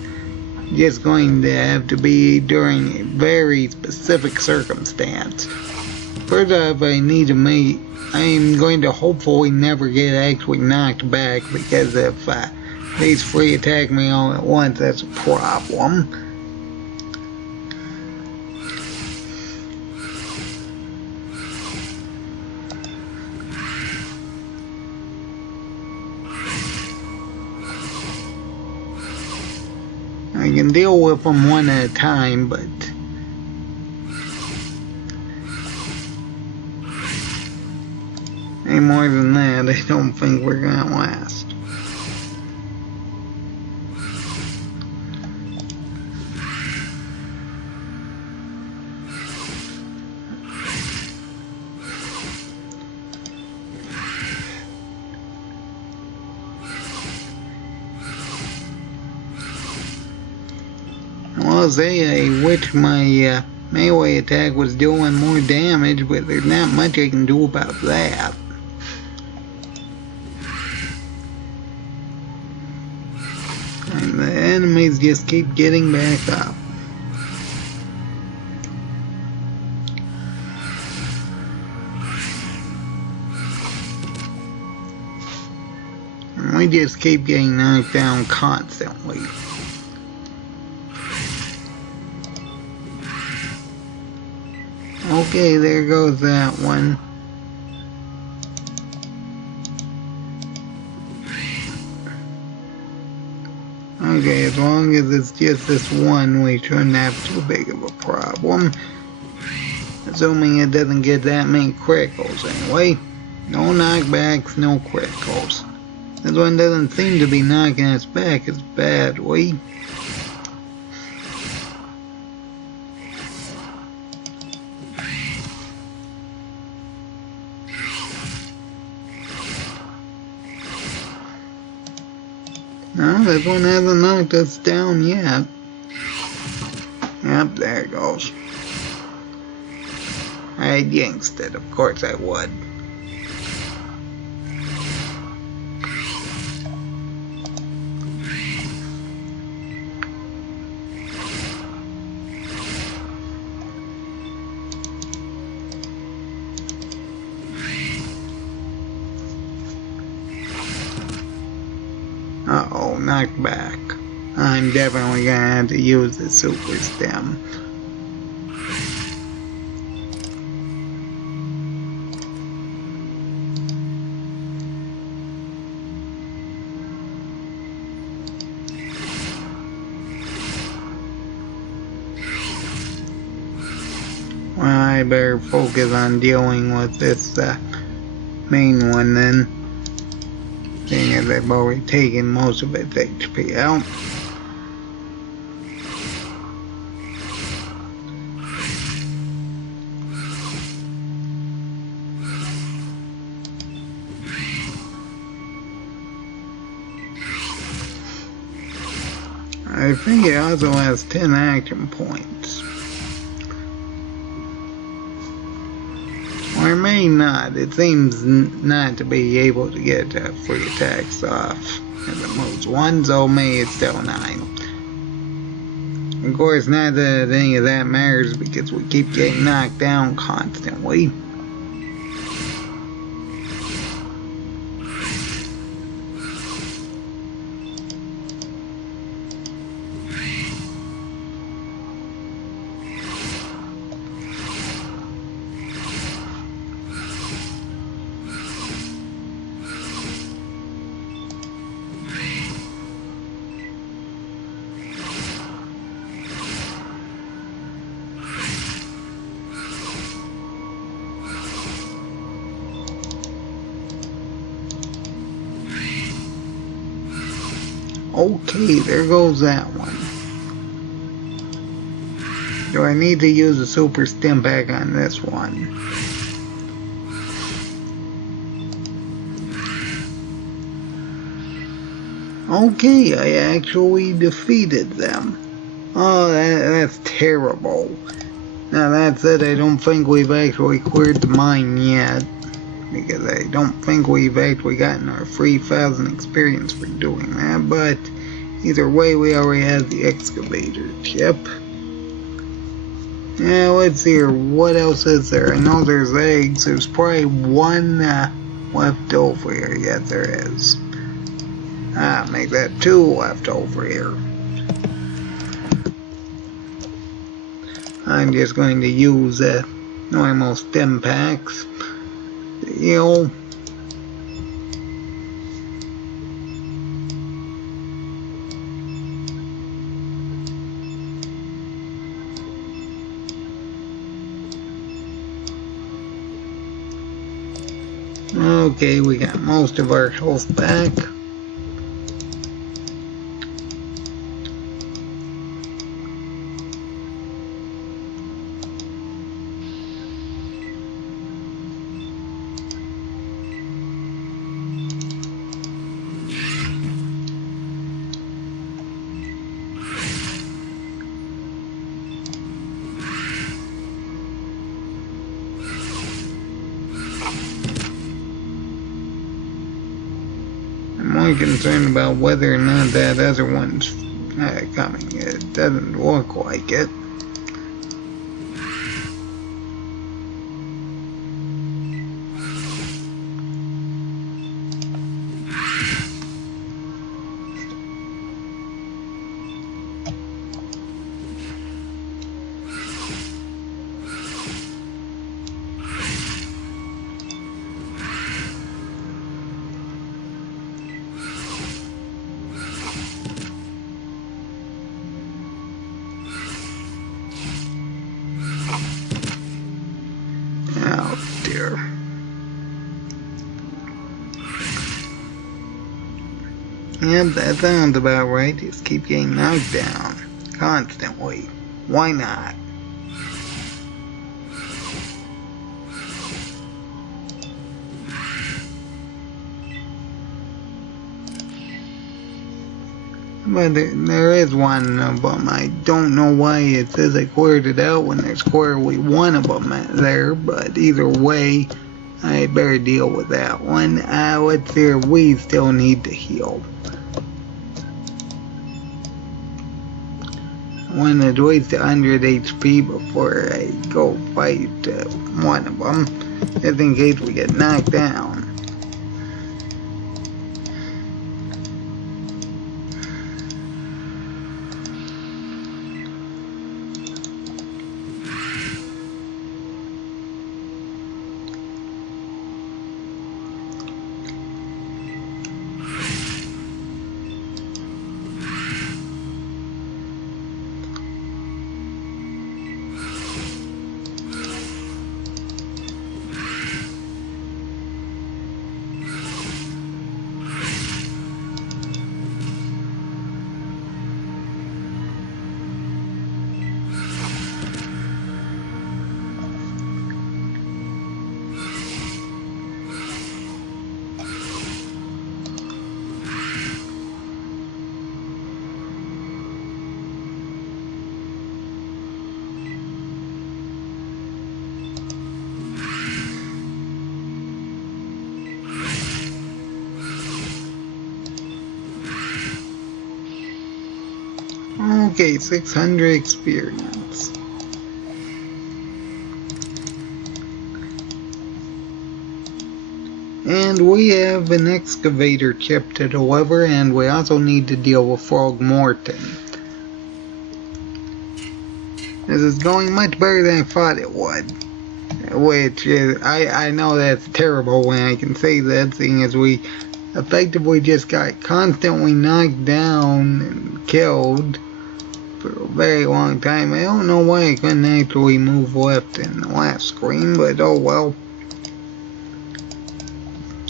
just going to have to be during a very specific circumstance. First off, I'm going to hopefully never get actually knocked back, because if these 3 attack me all at once, that's a problem. I can deal with them one at a time, but any more than that, I don't think we're gonna last. Well, say I wish my melee attack was doing more damage, but there's not much I can do about that. And the enemies just keep getting back up. And we just keep getting knocked down constantly. Okay, there goes that one. Okay, as long as it's just this one, we shouldn't have too big of a problem. Assuming it doesn't get that many criticals anyway. No knockbacks, no criticals. This one doesn't seem to be knocking us back as badly. No, this one hasn't knocked us down yet. Yep, there it goes. I'd yanked it, of course I would. Uh-oh, knocked back. I'm definitely gonna have to use the super stem. Well, I better focus on dealing with this main one then. Seeing as I've already taken most of its HP out. I think it also has 10 action points. Or it may not. It seems not to be able to get free attacks off as it moves one, so maybe it's still 9. Of course, not that any of that matters because we keep getting knocked down constantly. Okay, there goes that one. Do I need to use a super stim pack on this one? Okay, I actually defeated them. Oh, that's terrible. Now that said, I don't think we've actually cleared the mine yet. Because I don't think we've actually gotten our 3,000 experience for doing that, but either way we already have the excavator chip. Yeah, let's see here, what else is there? I know there's eggs, there's probably one left over here. Yes, there is. Make that 2 left over here. I'm just going to use normal stim packs. Heal. Okay, we got most of our health back. I'm concerned about whether or not that other one's coming. It doesn't look like it. Oh dear. Yep, that sounds about right. Just keep getting knocked down constantly. Why not? But there is one of them. I don't know why it says I cleared it out when there's clearly one of them there, but either way, I better deal with that one. Let's see, we still need to heal. I want at least 100 HP before I go fight one of them, just in case we get knocked down. Okay, 600 experience. And we have an excavator chip to deliver, and we also need to deal with Throgmorton. This is going much better than I thought it would. Which is, I know that's terrible when I can say that, seeing as we effectively just got constantly knocked down and killed for a very long time. I don't know why I couldn't actually move left in the last screen, but oh well.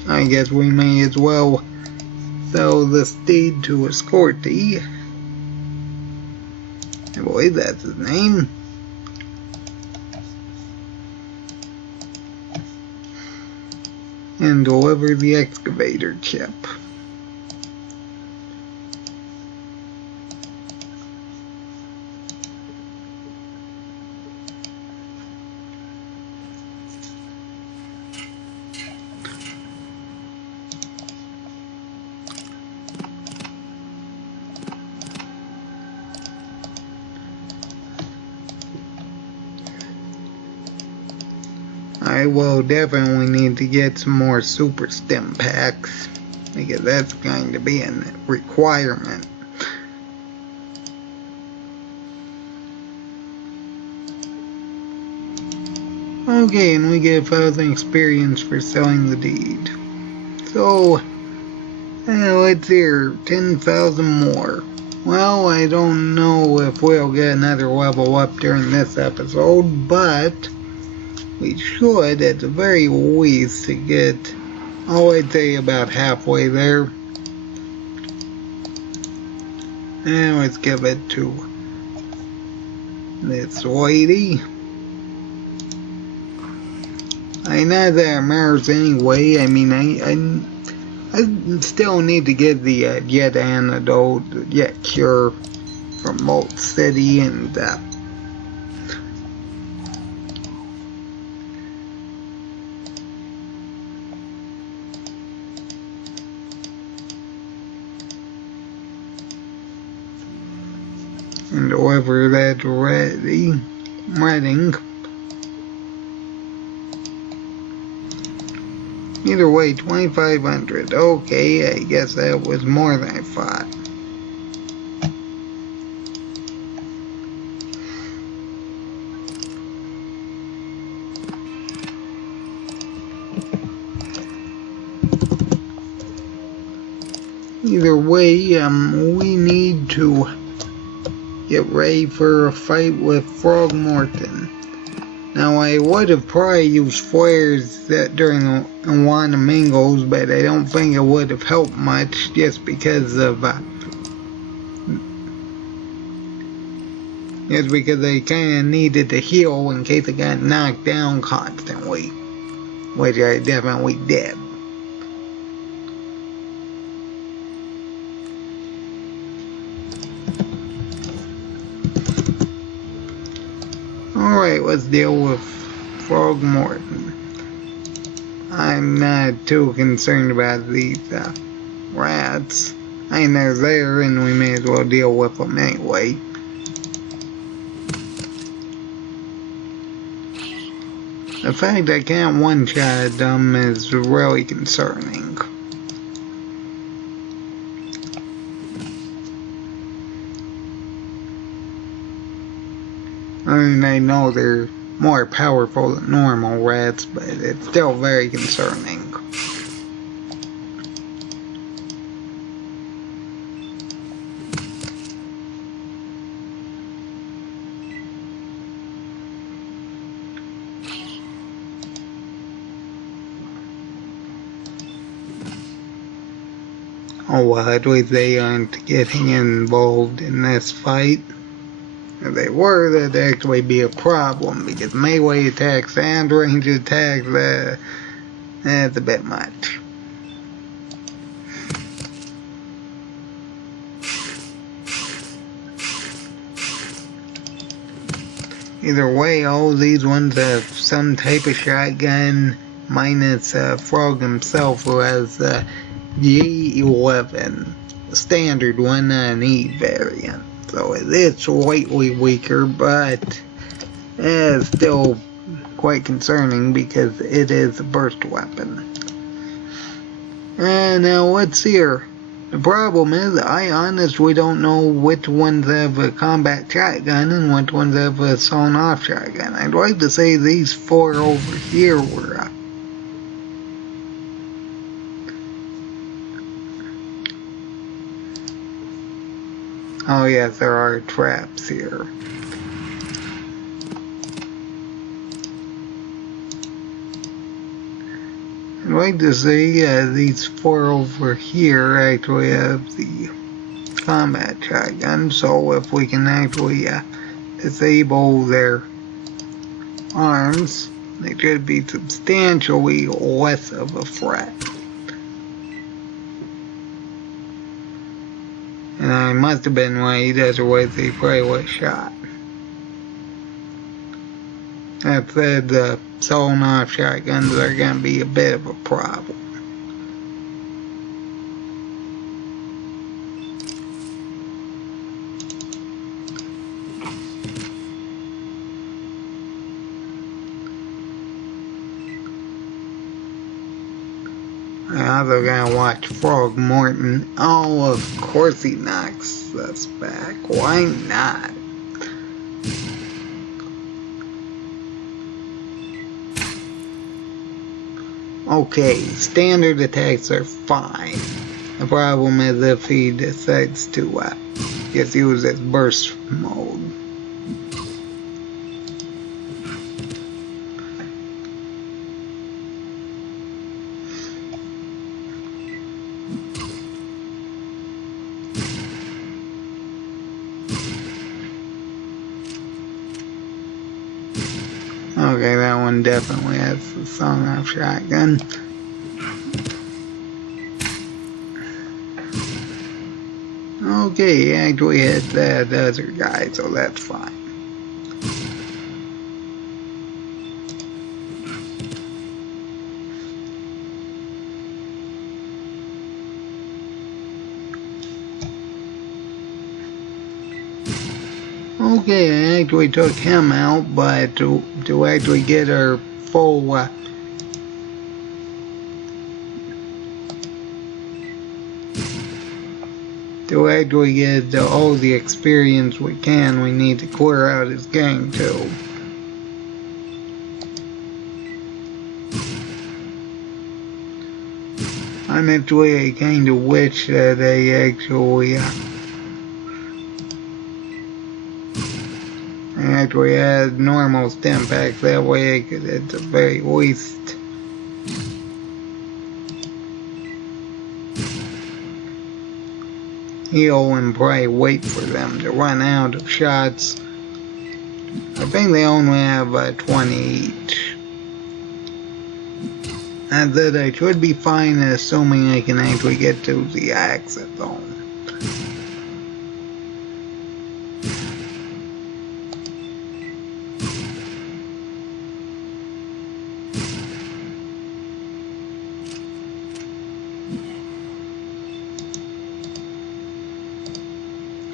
I guess we may as well sell the steed to Escorty. I believe that's his name. And deliver the excavator chip. I will definitely need to get some more super stim packs, because that's going to be a requirement. Okay, and we get 1,000 experience for selling the deed. So, let's hear 10,000 more. Well, I don't know if we'll get another level up during this episode, but we should, at the very least, to get, I'd say about halfway there. And let's give it to this lady. I know that matters anyway. I mean, I still need to get the Jet Antidote, the Jet Cure from Molt City, and deliver that Reading. Either way, 2,500. Okay, I guess that was more than I thought. Either way, we need to get ready for a fight with Throgmorton. Now, I would have probably used flares during one of Mingles, but I don't think it would have helped much, just because of I kind of needed to heal in case I got knocked down constantly, which I definitely did. Alright, let's deal with Frogmorton. I'm not too concerned about these rats. I mean, they're there and we may as well deal with them anyway. The fact I can't one-shot them is really concerning. I mean, I know they're more powerful than normal rats, but it's still very concerning. Oh, what? They aren't getting involved in this fight? If they were, that'd actually be a problem, because melee attacks and range attacks, that's a bit much. Either way, all these ones have some type of shotgun, minus Frog himself, who has G11, the standard one, an E variant. So it is slightly weaker, but it's still quite concerning because it is a burst weapon. And now what's here? The problem is, I honestly don't know which ones have a combat shotgun and which ones have a sawn-off shotgun. I'd like to say these four over here were oh yes, there are traps here. I'd like to say these four over here actually have the combat shotgun, so if we can actually disable their arms, they should be substantially less of a threat. And I must have been right, otherwise they probably was shot. That said, the sawn-off shotguns are going to be a bit of a problem. I'm also gonna watch Frogmorton. Oh, of course he knocks us back. Why not? Okay, standard attacks are fine. The problem is if he decides to just use his burst mode. Okay, that one definitely has the sawn-off shotgun. Okay, he actually hit that other guy, so that's fine. Okay, I actually took him out, but to actually get our full to actually get all the experience we can, we need to clear out his gang too. I'm actually kind of wish that I actually had normal stim packs, that way I could at the very least heal and probably wait for them to run out of shots. I think they only have 20 each. And that I should be fine, assuming I can actually get to the exit zone.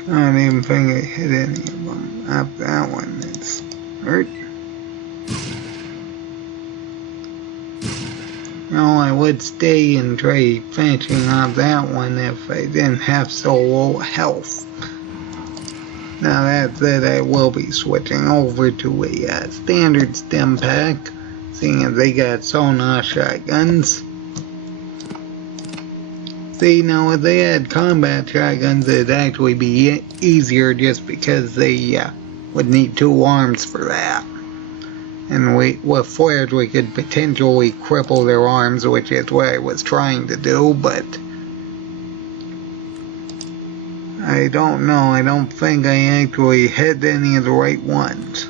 I don't even think I hit any of them. Up that one, it's hurt. No, I would stay and try finishing off that one if I didn't have so low health. Now that said, I will be switching over to a standard stim pack, seeing as they got sonar shotguns. See, now if they had combat shotguns, it'd actually be easier just because they would need 2 arms for that. And with flares we could potentially cripple their arms, which is what I was trying to do, but I don't know. I don't think I actually hit any of the right ones.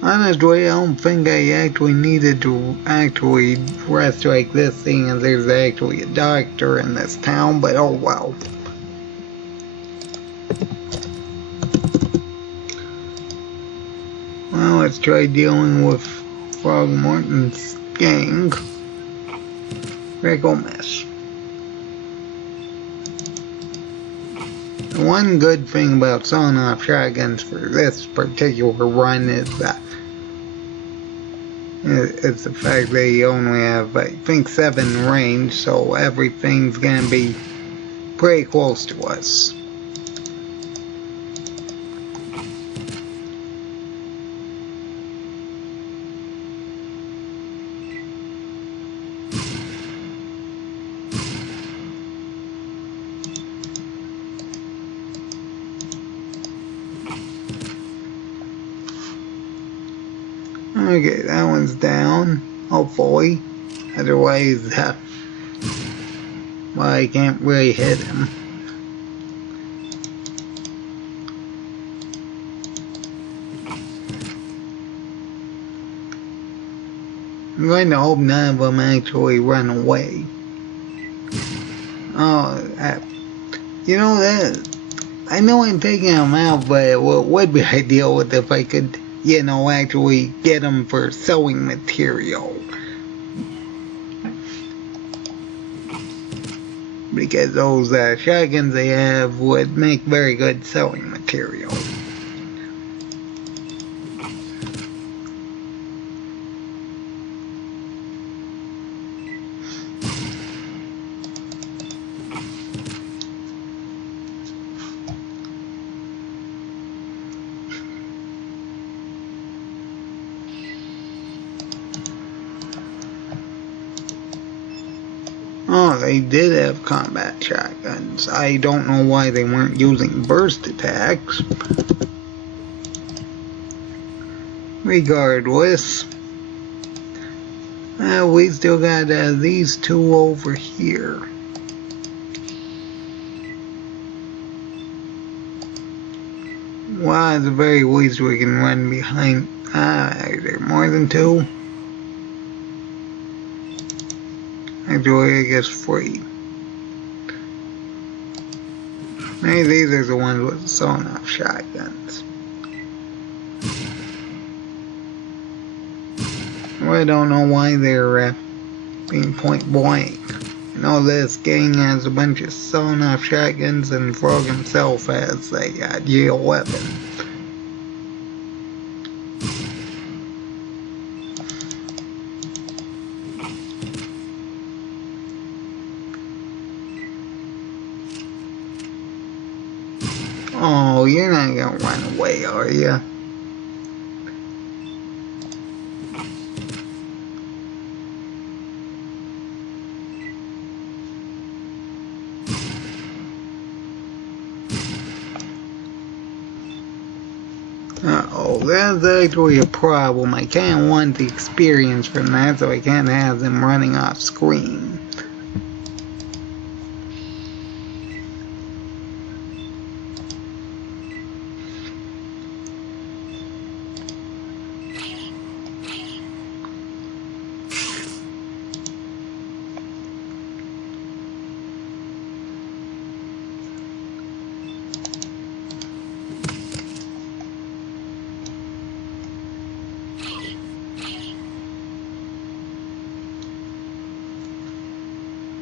Honestly, I don't think I actually needed to actually rest like this, seeing as there's actually a doctor in this town, but oh well. Well, let's try dealing with Frogmorton's gang. Critical miss. The one good thing about sawing off shotguns for this particular run is that it's the fact they only have, I think, 7 range, so everything's gonna be pretty close to us. Okay, that one's down, hopefully. Otherwise, well, I can't really hit him. I'm going to hope none of them actually run away. Oh, you know that, I know I'm taking them out, but what would be ideal if I could, you know, actually get them for sewing material. Because those shotguns they have would make very good sewing material. Oh, they did have combat shotguns. I don't know why they weren't using burst attacks. Regardless, we still got these 2 over here. Well, at the very least we can run behind. Is there more than 2? Actually, I guess 3. Maybe these are the ones with the sawn off shotguns. Well, I don't know why they're being point blank. I know this gang has a bunch of sawn off shotguns, and Frog himself has a G11. Oh, you're not gonna run away, are you? Uh-oh, that's actually a problem. I can't want the experience from that, so I can't have them running off screen.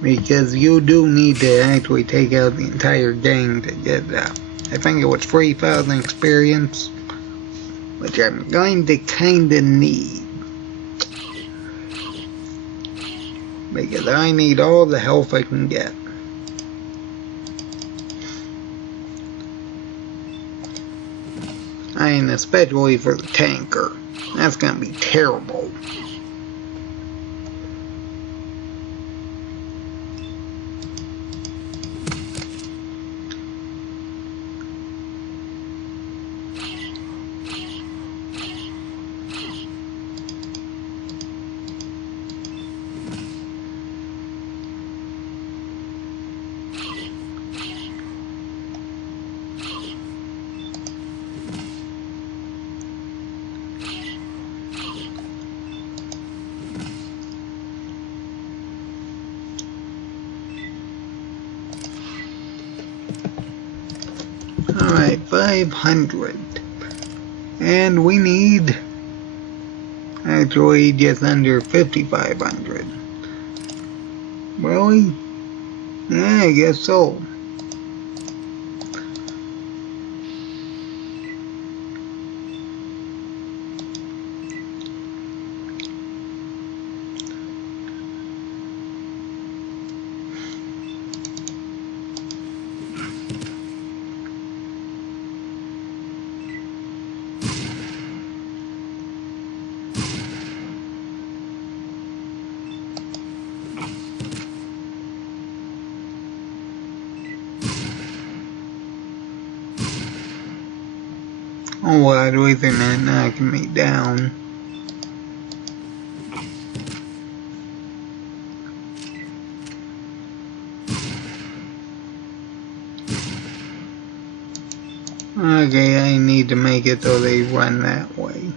because you do need to actually take out the entire gang to get I think it was 3,000 experience, which I'm going to kinda need, because I need all the health I can get. And especially for the tanker. That's gonna be terrible. Alright, 500. And we need actually just under 5,500. Really? Yeah, I guess so. Oh, why do they're not knocking me down? Okay, I need to make it so they run that way.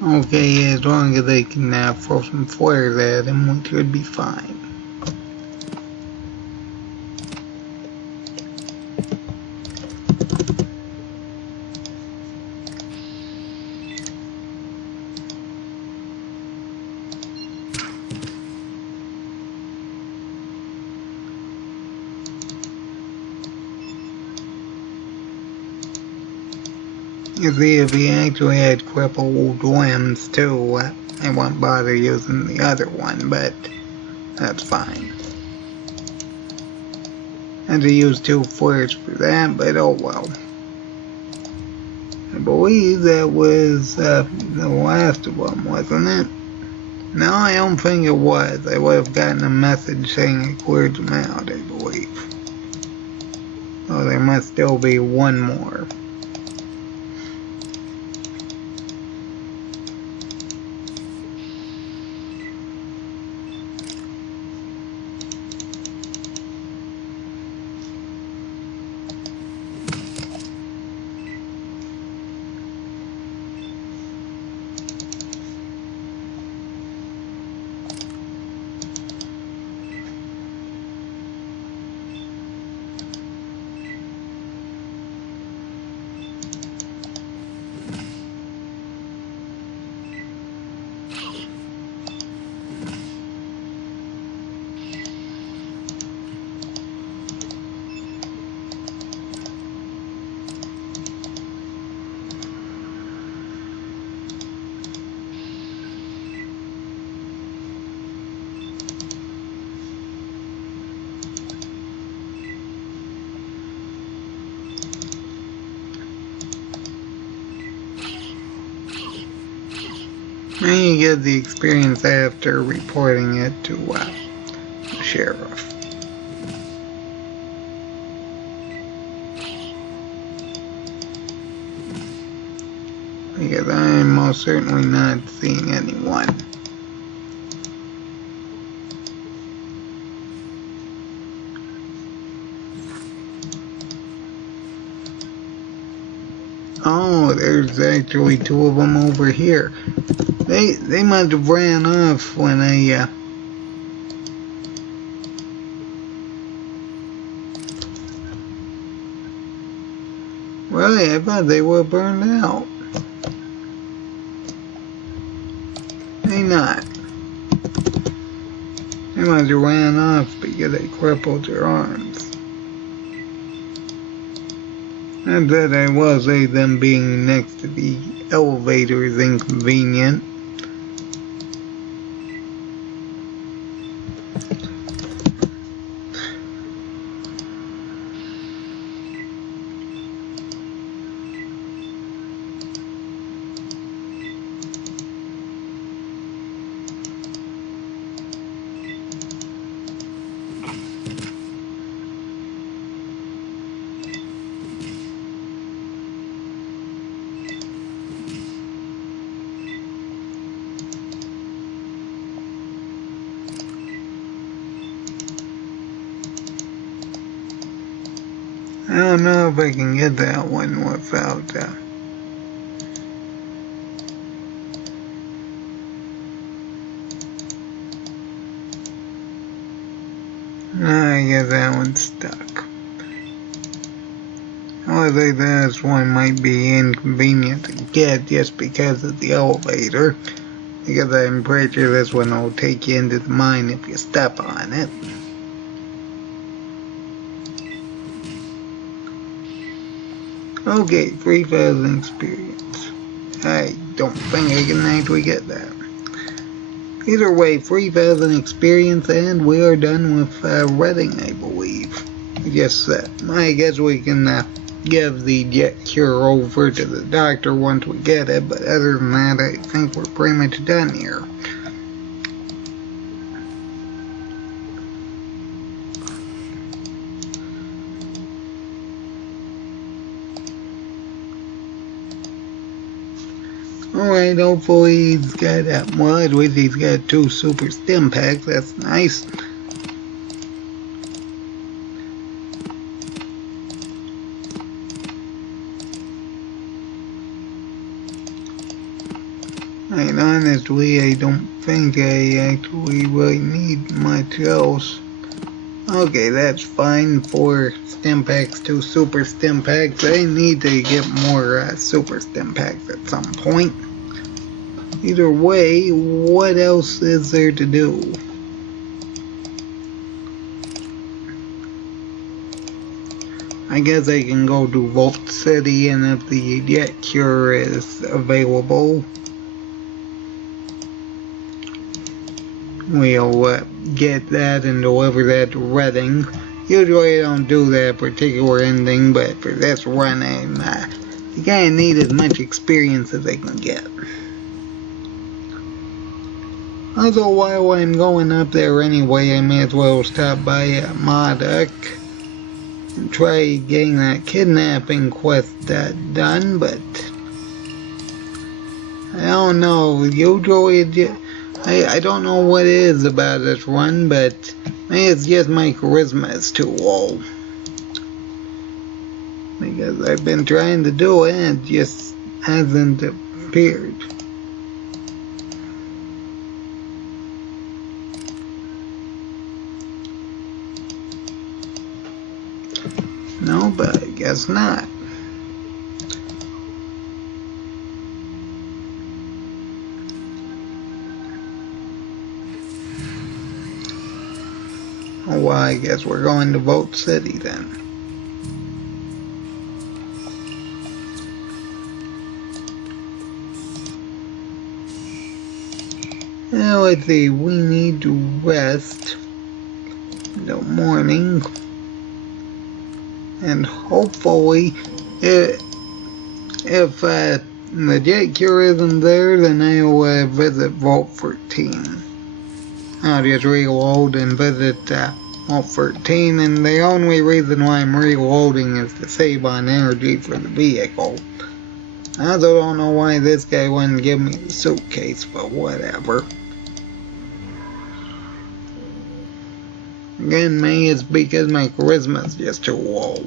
Okay, as long as they can throw some flares at him, we should be fine. You see, if he actually had crippled limbs too, I won't bother using the other one, but that's fine. Had to use 2 flares for that, but oh well. I believe that was the last of them, wasn't it? No, I don't think it was. I would have gotten a message saying it cleared them out, I believe. So there must still be one more. And you get the experience after reporting it to sheriff. Because I'm most certainly not seeing anyone. Oh, there's actually two of them over here. They must have ran off when I Really, I thought they were burned out. They not. They must have ran off because they crippled their arms. And that I will say them being next to the elevator is inconvenient. I don't know if I can get that one without I guess that one's stuck. I think this one might be inconvenient to get just because of the elevator. Because I'm pretty sure this one will take you into the mine if you step on it. Okay, 3,000 experience. I don't think I can actually get that. Either way, 3,000 experience and we are done with Redding, I believe. I guess we can give the jet cure over to the doctor once we get it, but other than that, I think we're pretty much done here. Alright, hopefully he's got that. Well, at least he's got 2 super stim packs. That's nice. And honestly, I don't think I actually really need much else. Okay, that's fine. 4 stim packs, 2 super stim packs. I need to get more super stim packs at some point. Either way, what else is there to do? I guess I can go to Vault City, and if the jet cure is available, we'll get that and deliver that to Redding. Usually I don't do that particular ending, but for this run, you kinda need as much experience as I can get. Also, while I'm going up there anyway, I may as well stop by Modok and try getting that kidnapping quest done, but I don't know. Usually, I don't know what it is about this run, but maybe it's just my charisma is too low. Because I've been trying to do it and it just hasn't appeared. No, but I guess not. Oh, well, I guess we're going to Vault City then. Now, let's see, we need to rest until morning. And hopefully, if the jet cure isn't there, then I'll visit Vault 14. I'll just reload and visit Vault 13, and the only reason why I'm reloading is to save on energy for the vehicle. I also don't know why this guy wouldn't give me the suitcase, but whatever. Again, maybe it's because my charisma's just too low.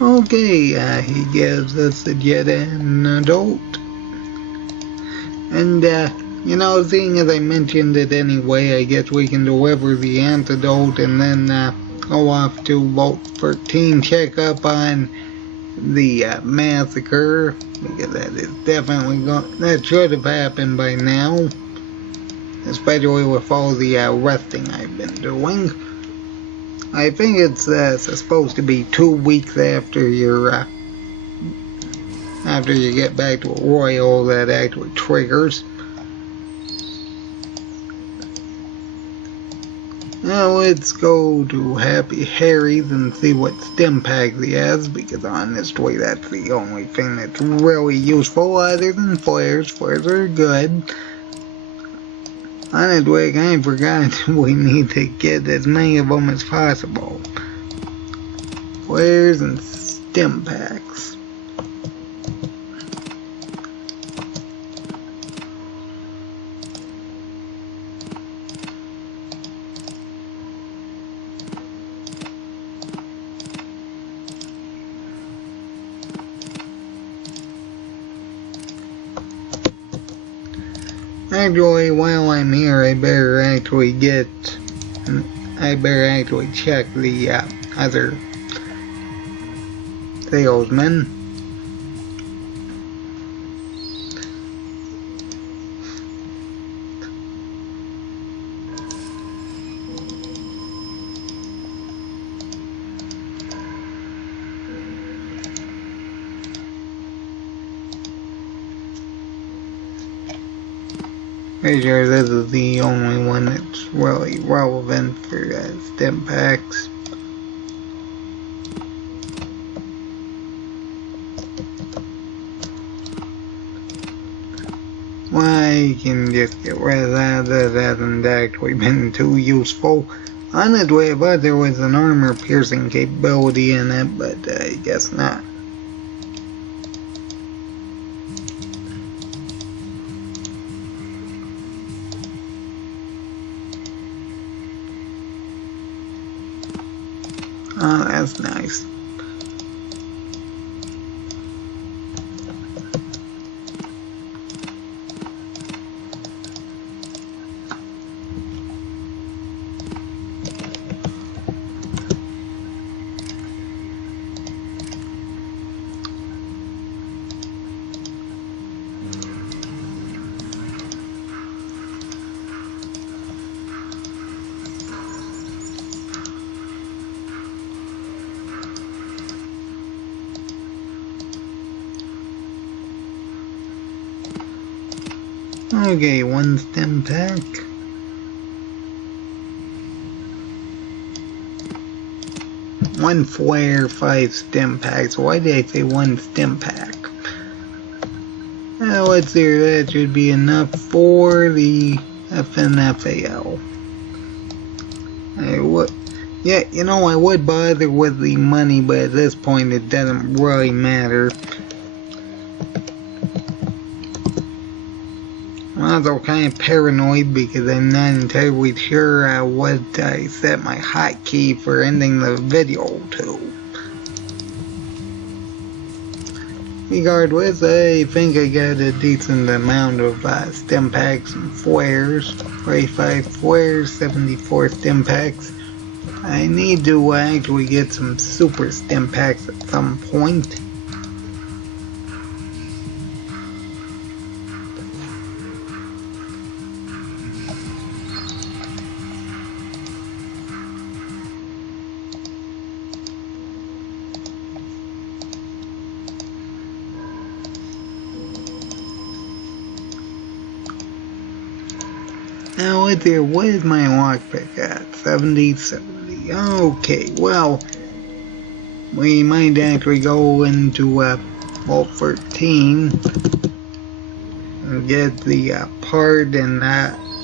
Okay, he gives us a jet and an adult. And, you know, seeing as I mentioned it anyway, I guess we can deliver the antidote and then go off to Vault 13, check up on the massacre, because that is definitely that should have happened by now, especially with all the arresting I've been doing. I think it's supposed to be 2 weeks after you get back to Royal that actually triggers. Now let's go to Happy Harry's and see what stim packs he has, because honestly that's the only thing that's really useful other than flares. Flares are good. Honestly, I kind of forgot we need to get as many of them as possible. Flares and stim packs. Actually, while I'm here, I better actually check the other salesman. Pretty sure this is the only one that's really relevant for stim packs. Well, I can just get rid of that. That hasn't actually been too useful. Honestly, I thought there was an armor piercing capability in it, but I guess not. Oh, that's nice. Okay, 1 stim pack. One flare, 5 stim packs. Why did I say 1 stim pack? Let's see, that should be enough for the FNFAL. Yeah, you know, I would bother with the money, but at this point it doesn't really matter. I'm also kind of paranoid because I'm not entirely sure what I set my hotkey for ending the video to. Regardless, I think I got a decent amount of stim packs and flares. 45 flares, 74 stim packs. I need to actually get some super stim packs at some point. Now with there, what is my lockpick at? 70. Okay, well, we might actually go into Vault 13 and get the part and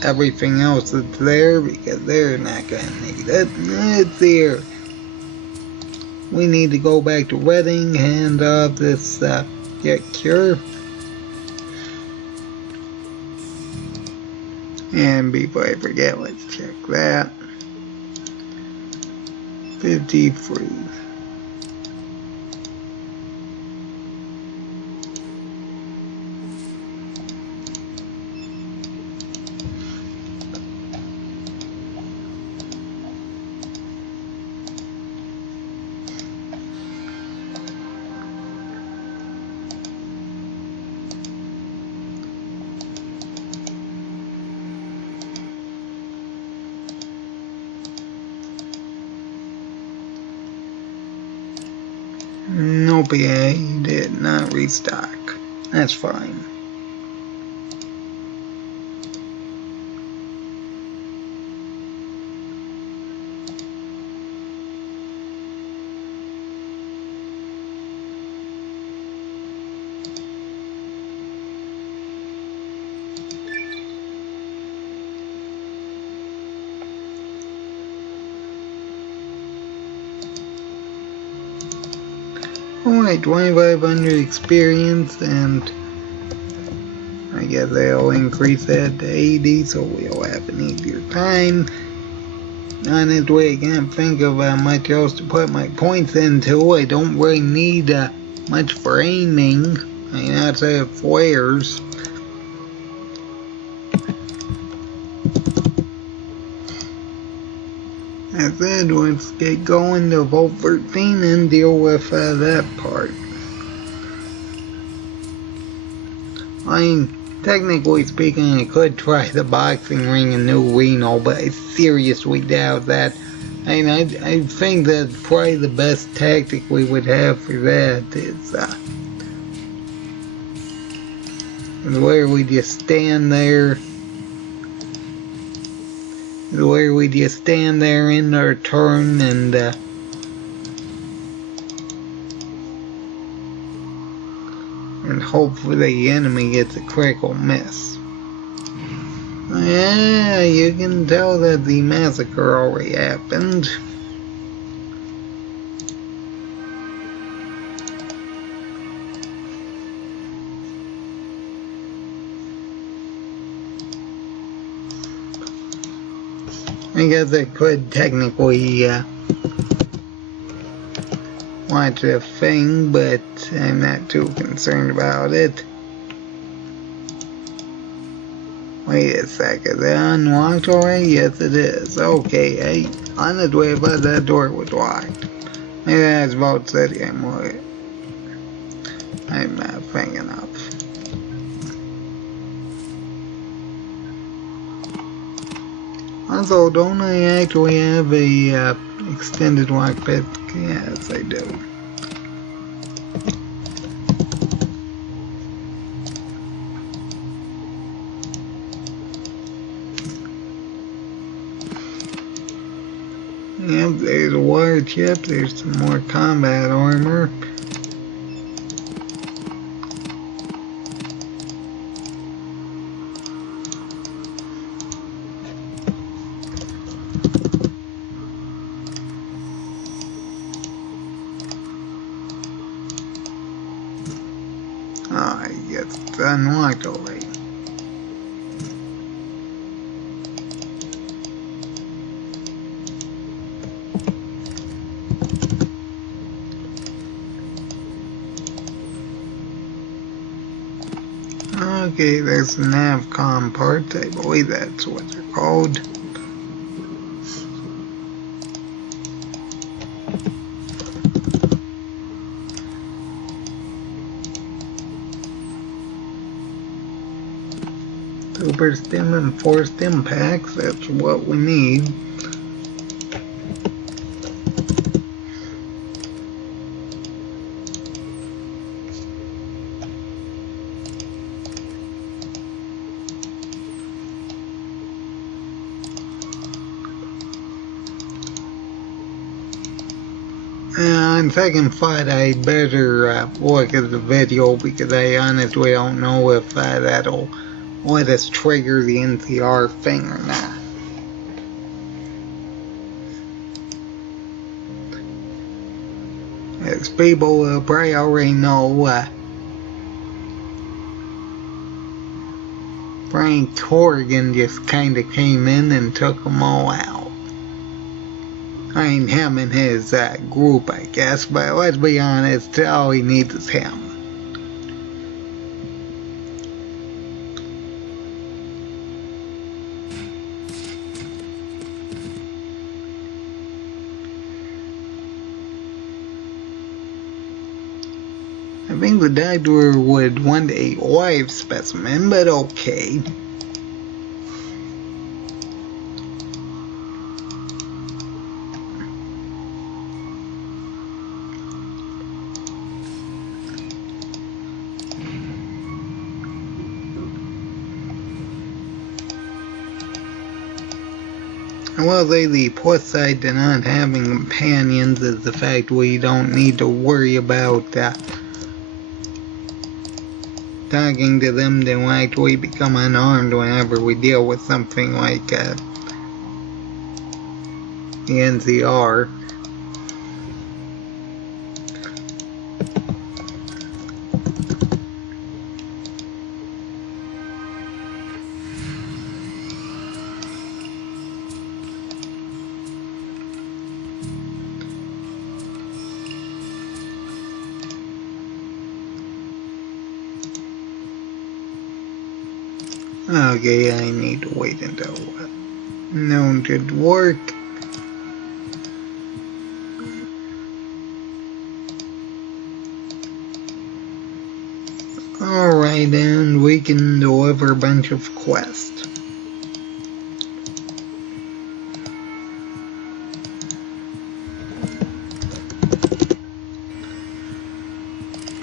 everything else that's there, because they're not gonna need it. It's there. We need to go back to Reading, hand off this get cure. And before I forget, let's check that. 53. Nope, he did not restock. That's fine. Alright, 2,500 experience, and I guess they'll increase that to 80, so we'll have an easier time. On this way, I can't think of much else to put my points into. I don't really need much for aiming. I mean, outside of flares. I said, let's get going to Vault 13 and deal with that part. I mean, technically speaking, I could try the boxing ring in New Reno, but I seriously doubt that. I mean, I think that probably the best tactic we would have for that is where we just stand there. Where we just stand there in our turn and hope for the enemy gets a critical miss. Yeah, you can tell that the massacre already happened. I guess I could technically watch the thing, but I'm not too concerned about it. Wait a second, is it unlocked already? Yes it is. Okay, on the way, but that door was locked. Maybe that's Vault City I'm not thinking of. Also, don't I actually have a extended lockpick? Yes, I do. Yep, there's a water chip, there's some more combat armor. I guess it's unlocked already. Okay, there's the NavCom part. I believe that's what they're called. Super Stim and 4 Stim packs, that's what we need. On second thought, I better look at the video because I honestly don't know if that'll let us trigger the NCR thing or not. As people probably already know, Frank Corrigan just kinda came in and took them all out. I mean, him and his group, I guess, but let's be honest, all he needs is him. I think the doctor would want a live specimen, but okay. I will say the plus side to not having companions is the fact we don't need to worry about talking to them to actually become unarmed whenever we deal with something like the NCR. Okay, I need to wait until noon to work. Alright, and we can deliver a bunch of quests.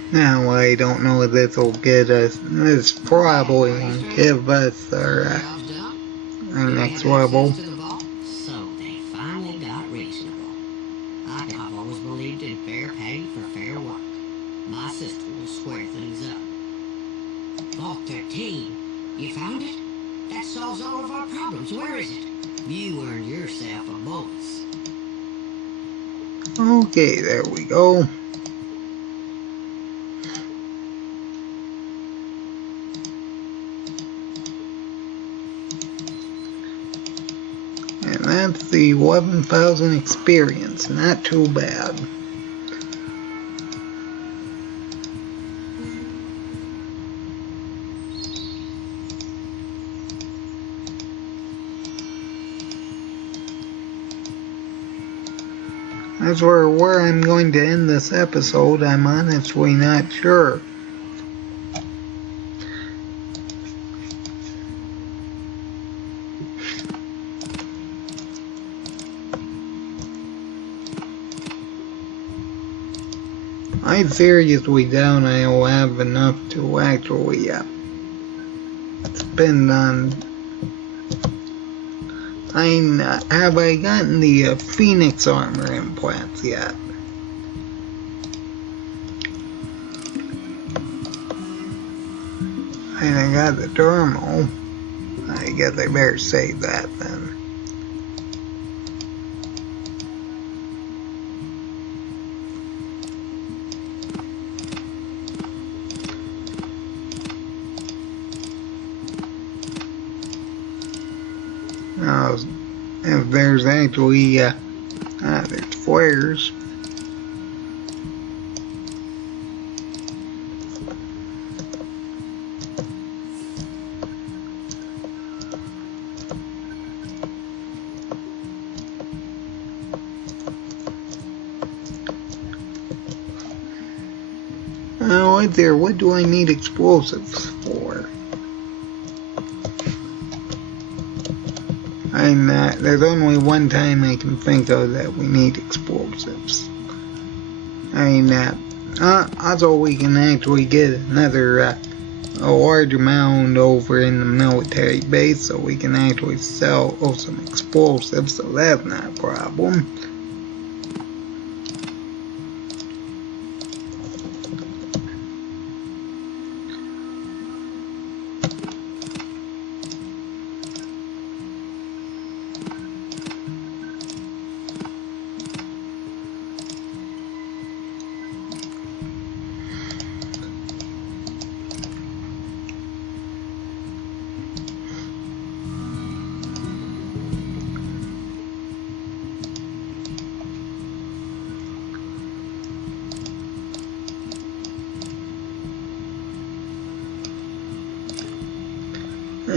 Now, I don't know if this will get us. This probably won't give us our next level. So they finally got reasonable. I've always believed in fair pay for fair work. My sister will square things up. Vault 13, you found it? That solves all of our problems. Where is it? You earned yourself a bonus. Okay, there we go. And that's the 11,000 experience. Not too bad. As for where I'm going to end this episode, I'm honestly not sure. I seriously doubt I'll have enough to actually spend on. Have I gotten the Phoenix armor implants yet? And I got the thermal. I guess I better save that then. Now, if there's actually, there's flares. Right there, what do I need explosives for? There's only one time I can think of that we need explosives. Also we can actually get another, a large amount over in the military base, so we can actually sell some explosives, so that's not a problem.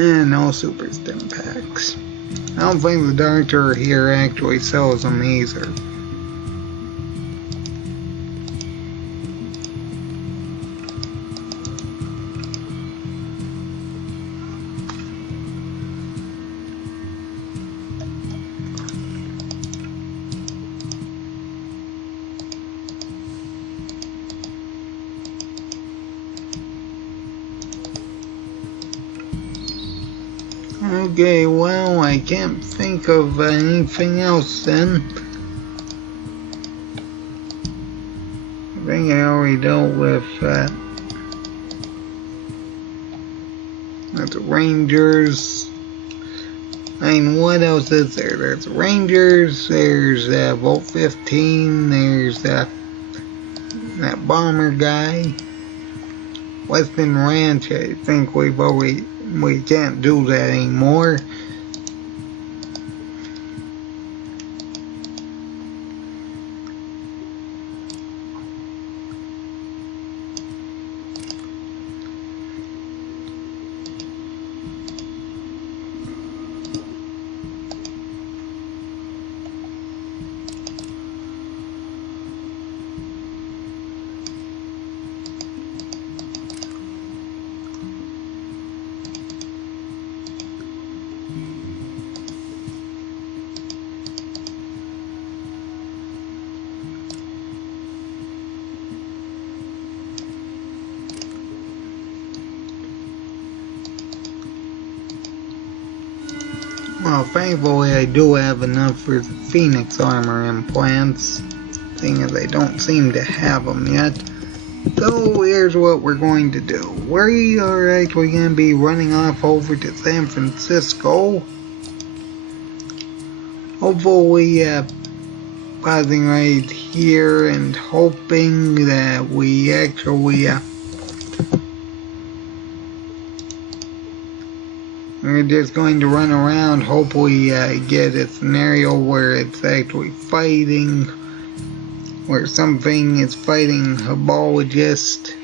And no super stim packs. I don't think the doctor here actually sells them either. Okay, well, I can't think of anything else then. I think I already dealt with the Rangers. I mean, what else is there? There's Rangers, there's Volt 15, there's that bomber guy. Western Ranch, I think we can't do that anymore. Well, thankfully I do have enough for the Phoenix armor implants, seeing as I don't seem to have them yet. So here's what we're going to do. We are actually going to be running off over to San Francisco. Hopefully pausing right here and hoping that we actually we're just going to run around, hopefully get a scenario where it's actually fighting, where something is fighting a biologist.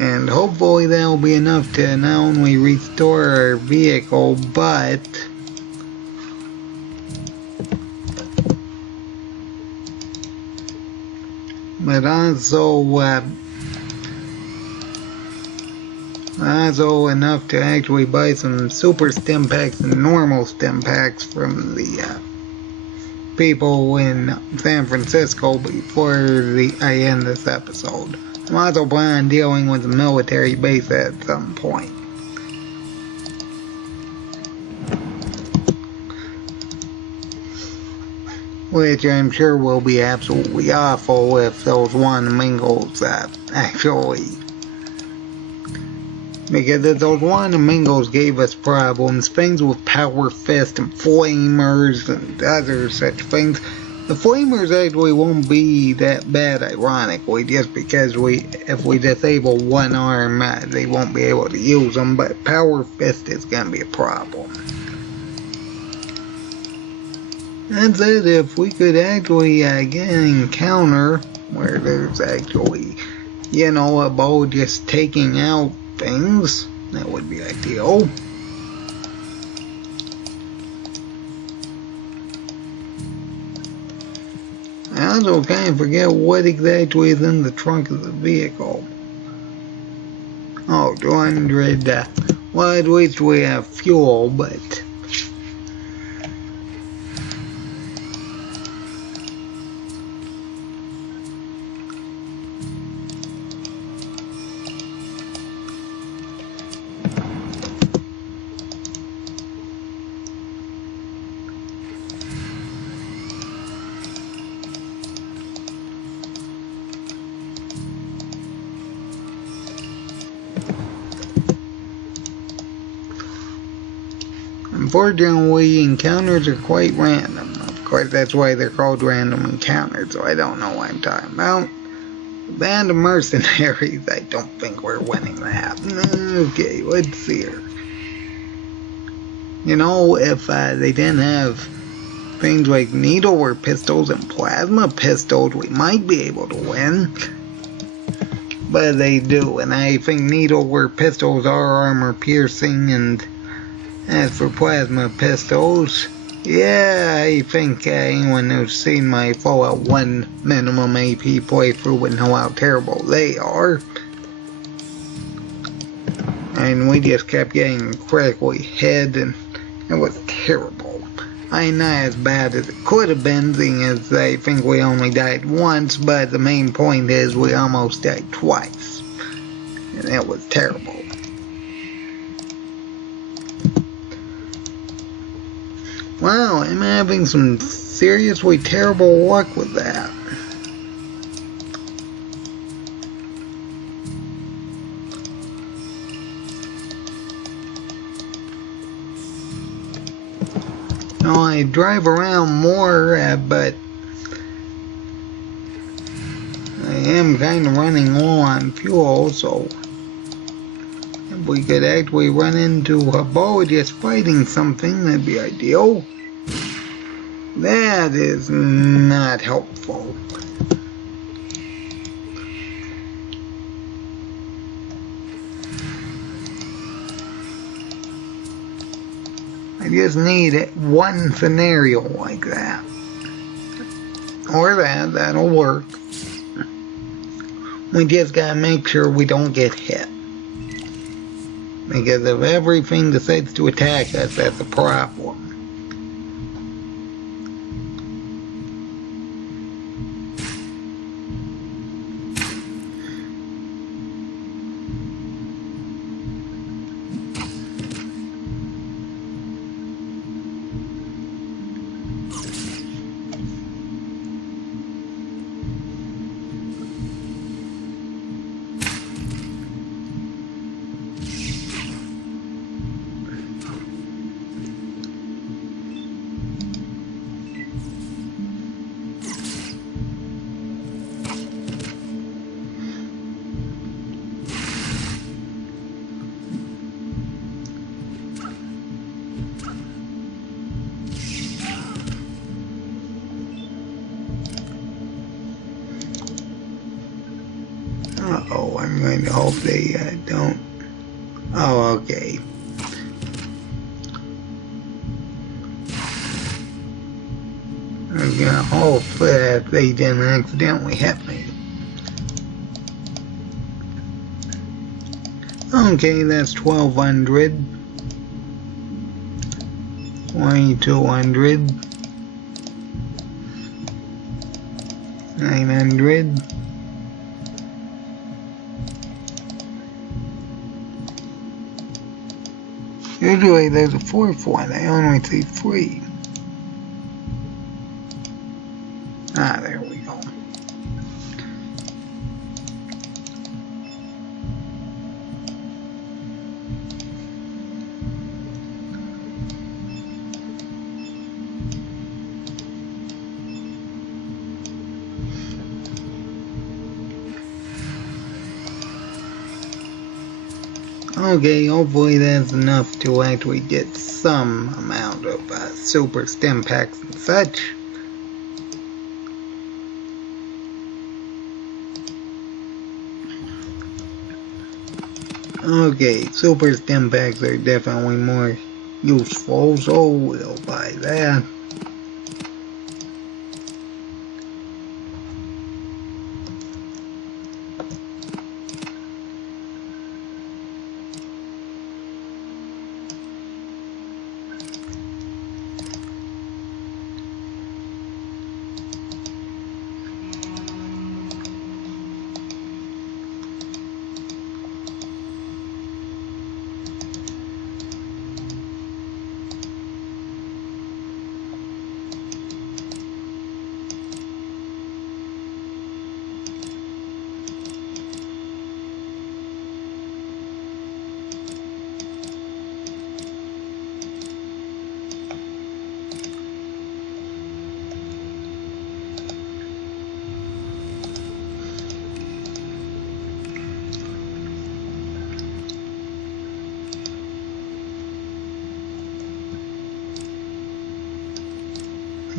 And hopefully that will be enough to not only restore our vehicle, but also enough to actually buy some super stim packs and normal stim packs from the people in San Francisco before I end this episode. I'm also planning on dealing with a military base at some point. Which I'm sure will be absolutely awful if those Wanamingos actually. Because if those Wanamingos gave us problems, things with Power Fist and Flamers and other such things, the Flamers actually won't be that bad, ironically, just because if we disable one arm, they won't be able to use them, but Power Fist is going to be a problem. That's it. If we could actually get an encounter where there's actually, a bow just taking out things, that would be ideal. I also kind of forget what exactly is in the trunk of the vehicle. Oh, 200, well, at least we have fuel, but unfortunately, encounters are quite random. Of course, that's why they're called random encounters, so I don't know what I'm talking about. The band of mercenaries, I don't think we're winning that. Okay, let's see here. If they didn't have things like needlework pistols and plasma pistols, we might be able to win. But they do, and I think needlework pistols are armor piercing, and as for plasma pistols, yeah, I think anyone who's seen my Fallout 1 minimum AP playthrough would know how terrible they are. And we just kept getting critically hit, and it was terrible. I'm not as bad as it could have been, seeing as I think we only died once, but the main point is we almost died twice. And it was terrible. Wow, I'm having some seriously terrible luck with that. Now, I drive around more, but I am kind of running low on fuel, so if we could actually run into a bow just fighting something, that'd be ideal. That is not helpful. I just need one scenario like that. Or that'll work. We just gotta make sure we don't get hit. Because if everything decides to attack us, that's a problem. Uh-oh, I'm going to hope they don't. Oh, okay. I'm going to hope that they didn't accidentally hit me. Okay, that's 1,200. 2,200. 900. Usually there's a fourth one, I only see 3. Ah, there we go. Okay, hopefully that's enough to actually get some amount of super stim packs and such. Okay, super stim packs are definitely more useful, so we'll buy that.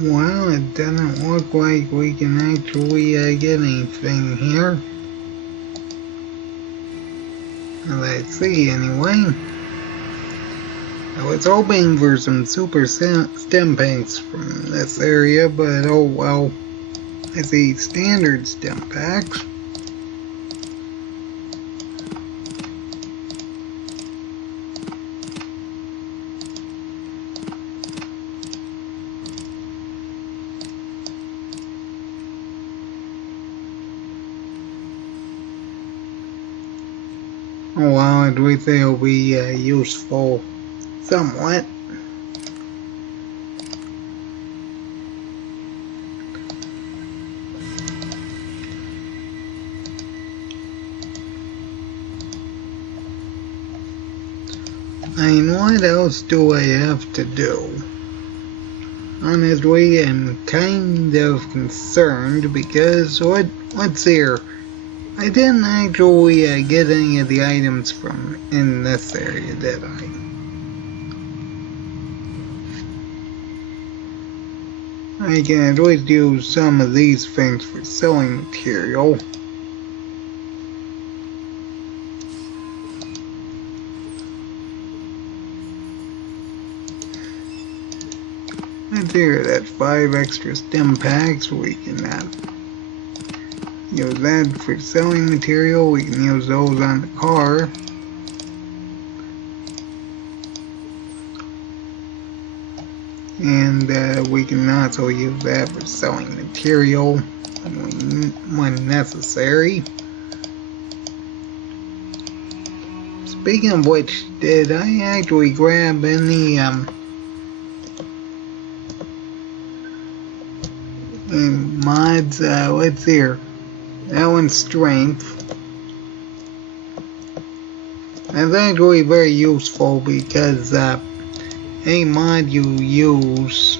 Well, it doesn't look like we can actually get anything here. Let's see, anyway. I was hoping for some super stem packs from this area, but oh well. I see standard stem packs. Oh well, at least they'll be useful somewhat. I mean, what else do I have to do? Honestly, I'm kind of concerned because what's here? I didn't actually get any of the items from in this area, did I? I can at least use some of these things for selling material. Let's hear that 5 extra stem packs. We can use that for selling material. We can use those on the car. And we can also use that for selling material when necessary. Speaking of which, did I actually grab any mods? Let's see here. That one's strength. That's actually very useful because any mod you use.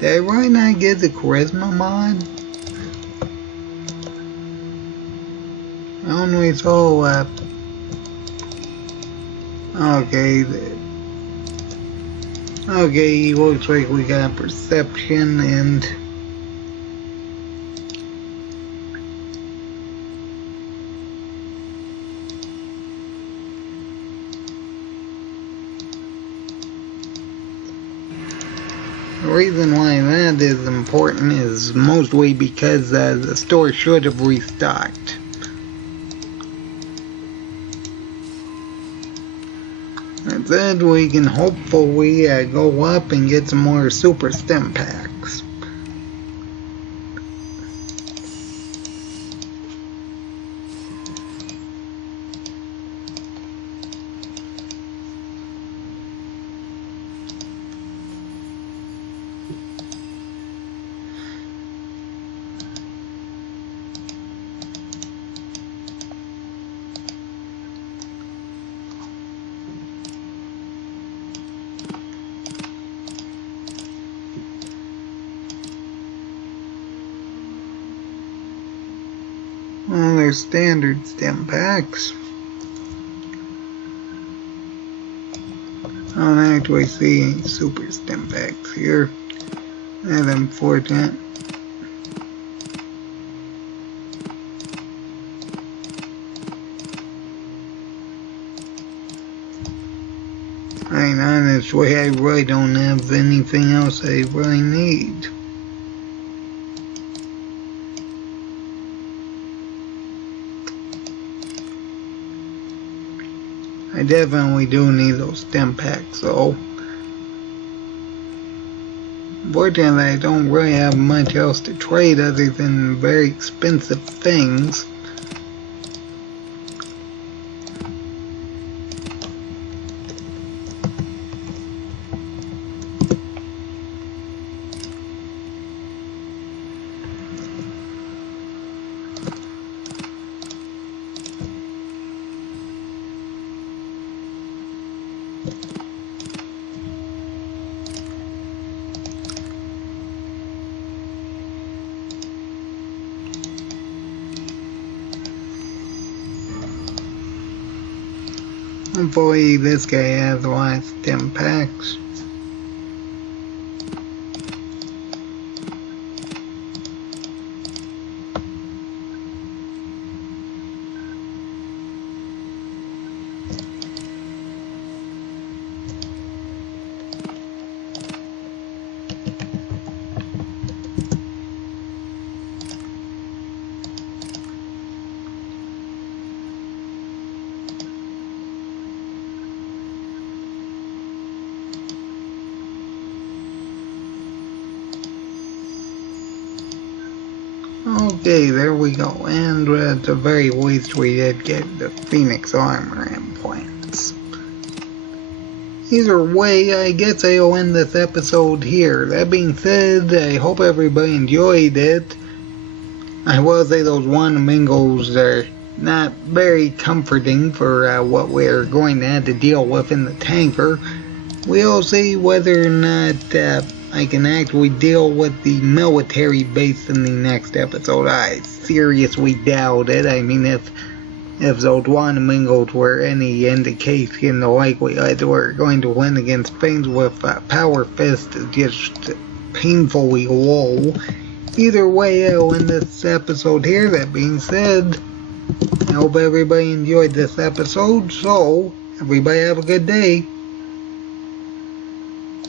Did I really not get the charisma mod? I only saw okay. Okay, looks like we got perception and the reason why that is important is mostly because the store should have restocked. That we can hopefully go up and get some more super stem packs. Well, they're standard stem packs. I don't actually see any super stem packs here. That's unfortunate. I mean, honestly, I really don't have anything else I really need. I definitely do need those stem packs, though. Unfortunately, I don't really have much else to trade other than very expensive things. Hopefully this guy has a lot of stem packs. Okay, there we go. And at the very least, we did get the Phoenix armor implants. Either way, I guess I'll end this episode here. That being said, I hope everybody enjoyed it. I will say those Wanamingos are not very comforting for what we're going to have to deal with in the tanker. We'll see whether or not I can actually deal with the military base in the next episode. I seriously doubt it. I mean, if those Wanamingos were any indication, the likelihood we're going to win against things with Power Fist is just painfully low. Either way, I'll end this episode here. That being said, I hope everybody enjoyed this episode. So, everybody have a good day.